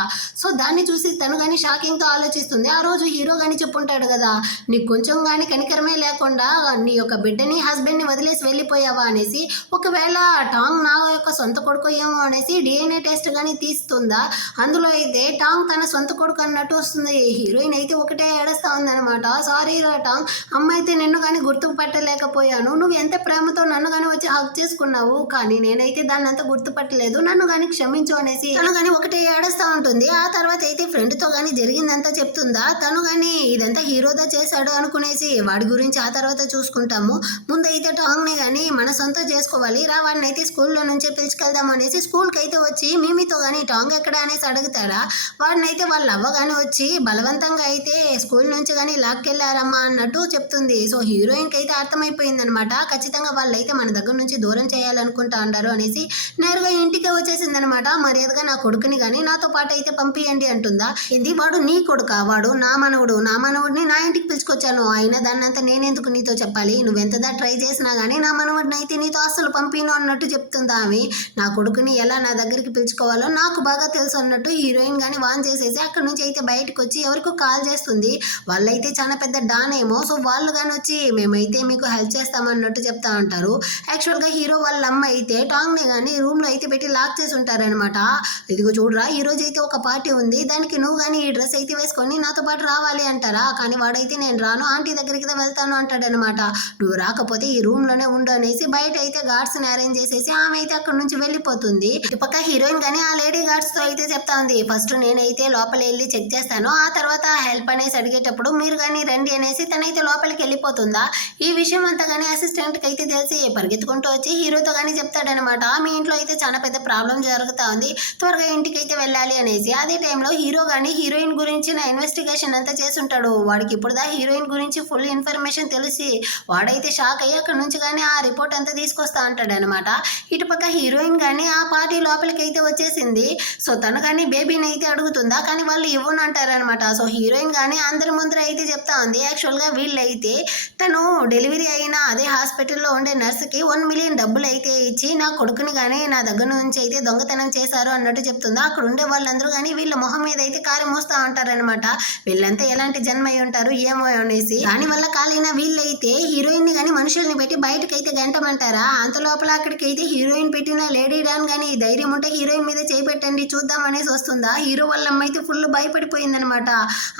సో దాన్ని చూసి తను కానీ షాకింగ్తో ఆలోచిస్తుంది. ఆ రోజు హీరో కానీ చెప్పుంటాడు కదా, నీకు కొంచెం కానీ కనికరమే లేకుండా నీ యొక్క బిడ్డని హస్బెండ్ని వదిలేసి వెళ్ళిపోయావా అనేసి. ఒకవేళ టాంగ్ నా యొక్క సొంత కొడుకు ఏమో అనేసి డిఎన్ఏ టెస్ట్ కానీ తీస్తుందా. అందులో అయితే టాంగ్ తన సొంత కొడుకు అన్నట్టు వస్తుంది. హీరోయిన్ అయితే ఒకటే ఏడుస్తా ఉందనమాట, సారీ రా టాంగ్, అమ్మ అయితే నిన్ను కానీ గుర్తుపట్టలేకపోయాను, నువ్వు ఎంత ప్రేమతో నన్ను కానీ వచ్చి హక్ చేసుకున్నావు, కానీ నేనైతే దాన్ని అంతా గుర్తుపట్టలేదు, నన్ను కానీ క్షమించు అనేసి తను కానీ ఒకటే ఏడుస్తూ ఉంటుంది. ఆ తర్వాత అయితే ఫ్రెండ్తో కానీ జరిగిందంతా చెప్తుందా. తను కానీ ఇదంతా హీరోదా చేశాడు అనుకునేసి వాడి గురించి ఆ తర్వాత చూసుకుంటాము, ముందైతే టాంగ్ని కానీ మన సొంత చేసుకోవాలి రా, వాడిని అయితే స్కూల్లో నుంచే పిలుచుకెళ్దాం అనేసి స్కూల్కి అయితే వచ్చి మీమీతో కానీ టాంగ్ ఎక్కడ అనేసి అడుగుతారా. వాడిని అయితే వాళ్ళ అవ్వ కానీ వచ్చి బలవంతంగా అయితే స్కూల్ నుంచి కానీ లాక్కెళ్ళారమ్మా అన్నట్టు చెప్తుంది. సో హీరోయిన్కి అయితే అర్థమైపోయింది అనమాట, ఖచ్చితంగా వాళ్ళైతే మన దగ్గర నుంచి దూరం చేయాలనుకుంటా ఉంటారు అనేసి నేరుగా ఇంటికే వచ్చేసిందనమాట. మర్యాదగా నా కొడుకుని కానీ నాతో పాటు అయితే పంపియండి అంటుందా. ఇది వాడు నీ కొడుకా, వాడు నా మనవుడిని నా ఇంటికి పిలుచుకొచ్చాను, అయినా దాన్నంతా నేనెందుకు నీతో చెప్పాలి, నువ్వెంతదా ట్రై చేసినా కానీ నా మనవుడిని అయితే నీతో అస్సలు పంపిను అన్నట్టు చెప్తుందా ఆమె. నా కొడుకుని ఎలా నా దగ్గరికి పిలుచుకోవాలో నాకు బాగా తెలుసు అన్నట్టు హీరోయిన్ కానీ వాన్ చేసేసి అక్కడ నుంచి అయితే బయటకు వచ్చి ఎవరికో కాల్ చేస్తుంది. వాళ్ళైతే చాలా పెద్ద డాన్ ఏమో, సో వాళ్ళు కానీ వచ్చి మేమైతే మీకు హెల్ప్ చేస్తామన్నట్టు చెప్తా ఉంటారు. యాక్చువల్గా హీరో వాళ్ళ అమ్మ అయితే టాంగ్ని కానీ రూమ్లో అయితే పెట్టి లాక్ చేసి ఉంటారనమాట. ఇదిగో చూడరా, ఈరోజు అయితే ఒక పార్టీ ఉంది, దానికి నువ్వు కానీ ఈ డ్రెస్ అయితే వేసుకొని నాతో పాటు రావాలి అంటారా. కానీ వాడైతే నేను రాను, ఆంటీ దగ్గరికి వెళ్తాను అంటాడనమాట. నువ్వు రాకపోతే ఈ రూమ్లోనే ఉండు అనేసి బయట అయితే గార్డ్స్ని అరేంజ్ చేసేసి ఆమె అయితే అక్కడ నుంచి వెళ్ళిపోతుంది. ఇటుపక్క హీరోయిన్ కానీ ఆ లేడీ గార్డ్స్తో అయితే చెప్తా ఉంది, ఫస్ట్ నేనైతే లోపల వెళ్ళి చెక్ చేస్తాను, ఆ తర్వాత హెల్ప్ అనేసి అడిగేటప్పుడు మీరు కానీ రండి అనేసి తనైతే లోపలికి వెళ్ళిపోతుందా. ఈ విషయం అంతా కానీ అసిస్టెంట్కి అయితే తెలిసి పరిగెత్తుకుంటూ వచ్చి హీరోతో కానీ చెప్తాడనమాట, మీ ఇంట్లో అయితే చాలా పెద్ద ప్రాబ్లం జరుగుతూ ఉంది, త్వరగా ఇంటికి అయితే వెళ్ళాలి అనేసి. అదే టైంలో హీరో కానీ హీరోయిన్ గురించి నా ఇన్వెస్టిగేషన్ అంతా చేసుంటాడు. వాడికి ఇప్పుడుదా హీరోయిన్ గురించి ఫుల్ ఇన్ఫర్మేషన్ తెలిసి వాడైతే షాక్ అయ్యి అక్కడ నుంచి కానీ ఆ రిపోర్ట్ అంతా తీసుకొస్తా ఉంటాడు అనమాట. ఇటుపక్క హీరోయిన్ కానీ ఆ పార్టీ లోపలికి అయితే వచ్చేసింది. సో తను కానీ బేబీని అయితే అడుగుతుందా, కానీ వాళ్ళు ఇవ్వను అంటారనమాట. సో హీరోయిన్ కానీ అందరి ముందర అయితే చెప్తా ఉంది, యాక్చువల్గా వీళ్ళైతే తను డెలివరీ అయిన అదే హాస్పిటల్లో ఉండే నర్సుకి 1 మిలియన్ డబ్బులు అయితే ఇచ్చి నా కొడుకుని కానీ నా దగ్గర నుంచి అయితే దొంగతనం చేశారు అన్నట్టు చెప్తుందా. అక్కడ ఉండే వాళ్ళందరూ కానీ వీళ్ళ మొహం మీద అయితే కారు మోస్తా ఉంటారనమాట, వీళ్ళంతా ఎలాంటి జన్మ అయి ఉంటారు ఏమో అనేసి. దానివల్ల కాలిన వీళ్ళైతే హీరోయిన్ ని కానీ మనుషుల్ని పెట్టి బయటకైతే గంటమంటారా. అంత లోపల అక్కడికైతే హీరోయిన్ పెట్టిన లేడీ డాన్ కానీ ధైర్యం ఉంటే హీరోయిన్ మీద చేపెట్టండి చూద్దాం అనేసి వస్తుందా. హీరో వాళ్ళ అమ్మ అయితే ఫుల్ భయపడిపోయిందనమాట.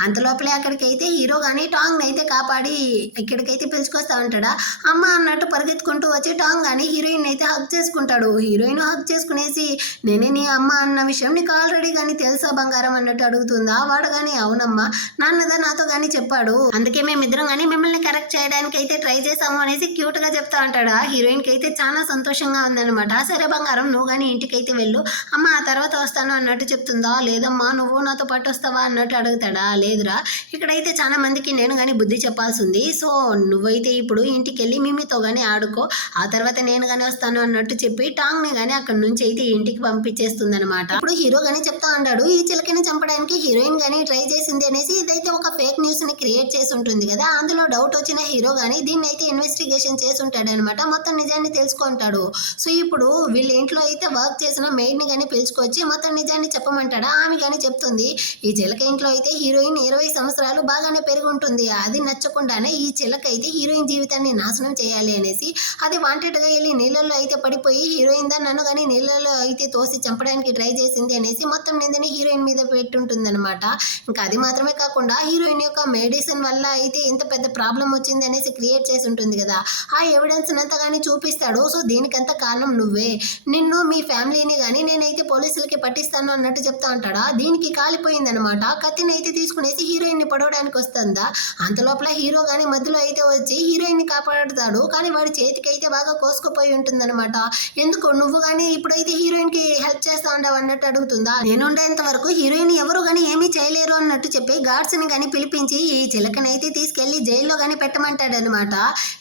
అంత లోపలే అక్కడికైతే హీరో కానీ టాంగ్ అయితే కాపాడి ఇక్కడికైతే పిలుచుకొస్తా ఉంటాడా. అమ్మ అన్నట్టు పరిగెత్తుకుంటూ వచ్చి టాంగ్ కానీ హీరోయిన్ అయితే హక్ చేసుకుంటాడు. హీరోయిన్ హక్ చేసుకునేసి నేనే నీ అమ్మ అన్న విషయం నీకు ఆల్రెడీ కానీ తెలుసా బంగారం అన్నట్టు అడుగుతుందా. వాడు కానీ అవునమ్మా, నాన్నదా నాతో కానీ చెప్పాడు, అందుకే మేమిద్దరం కానీ మిమ్మల్ని కరెక్ట్ చేయడానికి అయితే ట్రై చేసాము అనేసి క్యూట్ గా చెప్తా ఉంటాడా. హీరోయిన్ కి అయితే చాలా సంతోషంగా ఉందన్నమాట. సరే బంగారం నువ్వు కానీ ఇంటికైతే వెళ్ళు, అమ్మ ఆ తర్వాత వస్తాను అన్నట్టు చెప్తుందా. లేదమ్మా నువ్వు నాతో పాటు వస్తావా అన్నట్టు అడుగుతాడా. లేదురా, ఇక్కడైతే చాలా మందికి నేను కానీ బుద్ధి చెప్పాల్సి ఉంది, సో నువ్వైతే ఇప్పుడు ఇంటికి వెళ్ళి మిమ్మీతో కానీ ఆడుకో, ఆ తర్వాత నేను కానీ వస్తాను అన్నట్టు చెప్పి టాంగ్ ని కానీ అక్కడ నుంచి అయితే ఇంటికి పంపించేస్తుంది అనమాట. ఇప్పుడు హీరో కానీ చెప్తా ఉంటాడు, ఈ చిలకని చంపడానికి హీరోయిన్ కానీ ట్రై చేసింది అనేసి. ఇదైతే ఒక ఫేక్ న్యూస్ ని క్రియేట్ చేసి ఉంటుంది కదా, అందులో డౌట్ వచ్చిన హీరో కానీ దీన్ని అయితే ఇన్వెస్టిగేషన్ చేసి ఉంటాడు అనమాట, మొత్తం నిజాన్ని తెలుసుకుంటాడు. సో ఇప్పుడు వీళ్ళ ఇంట్లో అయితే వర్క్ చేసిన మెయిడ్ ని కానీ పిలుచుకొచ్చి మొత్తం నిజాన్ని చెప్పమంటాడా. ఆమె కానీ చెప్తుంది, ఈ చిలక ఇంట్లో అయితే హీరోయిన్ 20 సంవత్సరాలు బాగానే పెరిగి ఉంటుంది, అది నచ్చకుండానే ఈ చిలక అయితే హీరోయిన్ జీవితాన్ని నాశనం చేయాలి అనేసి అది వాంటెడ్ గా వెళ్ళి నీళ్ళల్లో అయితే పడిపోయి హీరోయిన్ దా నన్ను కానీ నీళ్ళలో అయితే తోసి చంపడానికి ట్రై చేసింది అనేసి మొత్తం ఏమైందని హీరోయిన్ మీద పెట్టుంటుందన్నమాట. ఇంకా అది మాత్రమే కాకుండా హీరోయిన్ యొక్క మెడిసిన్ వల్ల అయితే ఇంత పెద్ద ప్రాబ్లం వచ్చింది అనేసి క్రియేట్ చేసి ఉంటుంది కదా, ఆ ఎవిడెన్స్ అంతా కానీ చూపిస్తాడు. సో దీనికంతా కారణం నువ్వే, నిన్ను మీ ఫ్యామిలీని కానీ నేనైతే పోలీసులకి పట్టిస్తాను అన్నట్టు చెప్తా ఉంటాడా. దీనికి కాలిపోయిందనమాట. కత్తిని అయితే తీసుకునేసి హీరోయిన్ని పడవడానికి వస్తుందా, అంత లోపల హీరో కానీ మధ్యలో అయితే వచ్చి హీరోయిన్ని కాపాడుతాడు. కానీ వాడి చేతికి అయితే బాగా కోసుకుపోయి ఉంటుందన్నమాట. ఎందుకు నువ్వు కానీ ఇప్పుడైతే హీరోయిన్కి హెల్ప్ చేస్తా ఉండవు అన్నట్టు అడుగుతుందా. నేను ఉండేంత వరకు హీరోయిన్ ఎవరు కానీ ఏమీ చేయలేరు అన్నట్టు చెప్పి గార్డ్స్ని కానీ పిలిపించి ఈ చిలకనైతే తీసుకెళ్లి జైల్లో కానీ పెట్టమంటాడనమాట.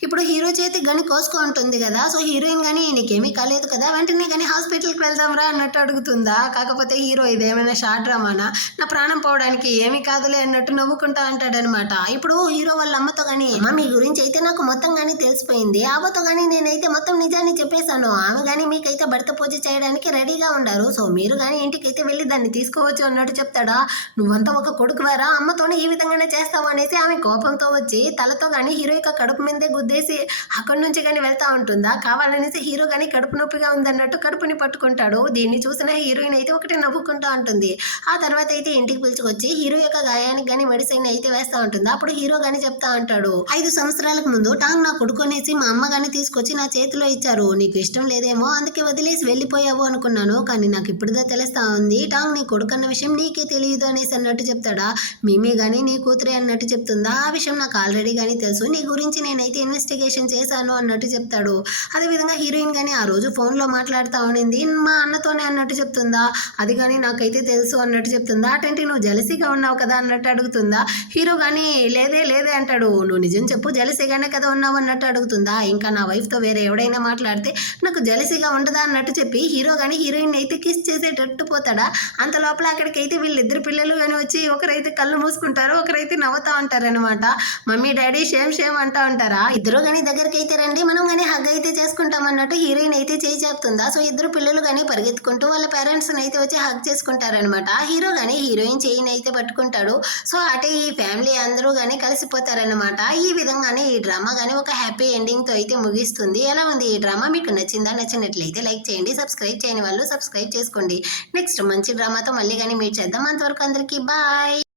ఇప్పుడు హీరో చేతి గని కోసుకో ఉంటుంది కదా, సో హీరోయిన్ కానీ నీకేమీ కాలేదు కదా, వెంటనే కానీ హాస్పిటల్కి వెళ్దాం రా అన్నట్టు అడుగుతుందా. కాకపోతే హీరో ఇదేమైనా షార్ట్ డ్రామానా, నా ప్రాణం పోవడానికి ఏమీ కాదులే అన్నట్టు నవ్వుకుంటా అంటాడనమాట. ఇప్పుడు హీరో వాళ్ళ అమ్మతో కానీ అమ్మ మీ గురించి అయితే నాకు మొత్తం కానీ తెలిసిపోయింది, ఆమెతో కానీ నేనైతే మొత్తం నిజాన్ని చెప్పేశాను, ఆమె కానీ మీకైతే భర్త పూజ చేయడానికి రెడీగా ఉండారు, సో మీరు కానీ ఇంటికైతే వెళ్ళి దాన్ని తీసుకోవచ్చు అన్నట్టు చెప్తాడా. నువ్వంతా ఒక కొడుకువారా, అమ్మతోనే ఈ విధంగానే చేస్తావు అనేసి ఆమె కోపంతో వచ్చి తలతో కానీ హీరో యొక్క కడుపు మీదే గుద్దేసి అక్కడి నుంచి కానీ వెళ్తా ఉంటుందా. కావాలనేసి హీరో కానీ కడుపు నొప్పిగా ఉందన్నట్టు కడుపుని పట్టుకుంటాడు. దీన్ని చూసిన హీరోయిన్ అయితే ఒకటి నవ్వుకుంటా ఉంటుంది. ఆ తర్వాత అయితే ఇంటికి పిలుచుకొచ్చి హీరో యొక్క గాయానికి కానీ మెడిసిన్ అయితే వేస్తా ఉంటుంది. అప్పుడు హీరో కానీ చెప్తా ఉంటాడు, 5 సంవత్సరాలకు ముందు టాంగ్ నా కొడుకు అనేసి మా అమ్మ కానీ తీసుకొచ్చి నా చేతిలో ఇచ్చారు, నీకు ఇష్టం లేదేమో అందుకే వదిలేసి వెళ్ళిపోయావు అనుకున్నాను, కానీ నాకు ఇప్పుడుదా తెలుస్తా ఉంది టాంగ్ నీ కొడుకు అన్న విషయం నీకే తెలియదు అనేసి అన్నట్టు చెప్తాడా. మేమే కానీ నీ కూతురే అన్నట్టు చెప్తుందా. ఆ విషయం నాకు ఆల్రెడీ కానీ తెలుసు, నీ గురించి నేనైతే ఇన్వెస్టిగేషన్ చేశాను అన్నట్టు చెప్తాడు. అదేవిధంగా హీరోయిన్ కానీ ఆ రోజు ఫోన్లో మాట్లాడుతూ ఉండింది మా అన్నతోనే అన్నట్టు చెప్తుందా. అది కానీ నాకైతే తెలుసు అన్నట్టు చెప్తుందా. అటంటే నువ్వు జలసీగా ఉన్నావు కదా అన్నట్టు అడుగుతుందా. హీరో కానీ లేదే లేదే అంటాడు. నువ్వు నిజం చెప్పు, జలసీగానే కదా ఉన్నావు అన్నట్టు అడుగుతుందా. ఇంకా నా వైఫ్తో వేరే ఎవడైనా మాట్లాడితే నాకు జలసీగా ఉండదా అన్నట్టు చెప్పి హీరో కానీ హీరోయిన్ అయితే కిస్ చేసేటట్టు పోతాడా. అంత లోపల అక్కడికైతే వీళ్ళిద్దరు పిల్లలు కానీ వచ్చి ఒకరైతే కళ్ళు మూసుకుంటారు, ఒకరైతే నవ్వుతా ఉంటారనమాట. మమ్మీ డాడీ షేమ్ షేమ్ అంటా ఉంటారా. ఇద్దరు కానీ దగ్గరికి అయితే రండి మనం కానీ హగ్ అయితే చేసుకుంటాం అన్నట్టు హీరోయిన్ అయితే చేయి చెప్తుందా. సో ఇద్దరు పిల్లలు కానీ పరిగెత్తుకుంటూ వాళ్ళ పేరెంట్స్ అయితే వచ్చి హగ్ చేసుకుంటారనమాట. హీరో కానీ హీరోయిన్ చేయిని అయితే పట్టుకుంటాడు. సో అటే ఈ ఫ్యామిలీ అందరూ కానీ కలిసిపోతారనమాట. ఈ విధంగానే ఈ డ్రామా కానీ ఒక హ్యాపీ ఎండింగ్తో అయితే ముగిస్తుంది. ఎలా ఉంది ఈ డ్రామా, మీకు నచ్చిందా? నచ్చినట్లయితే లైక్ చేయండి, సబ్స్క్రైబ్ చేయని వాళ్ళు సబ్స్క్రైబ్ చేసుకోండి. నెక్స్ట్ మంచి డ్రామాతో మళ్ళీ కానీ మీట్ చేద్దాం. అంతవరకు అందరికీ బాయ్.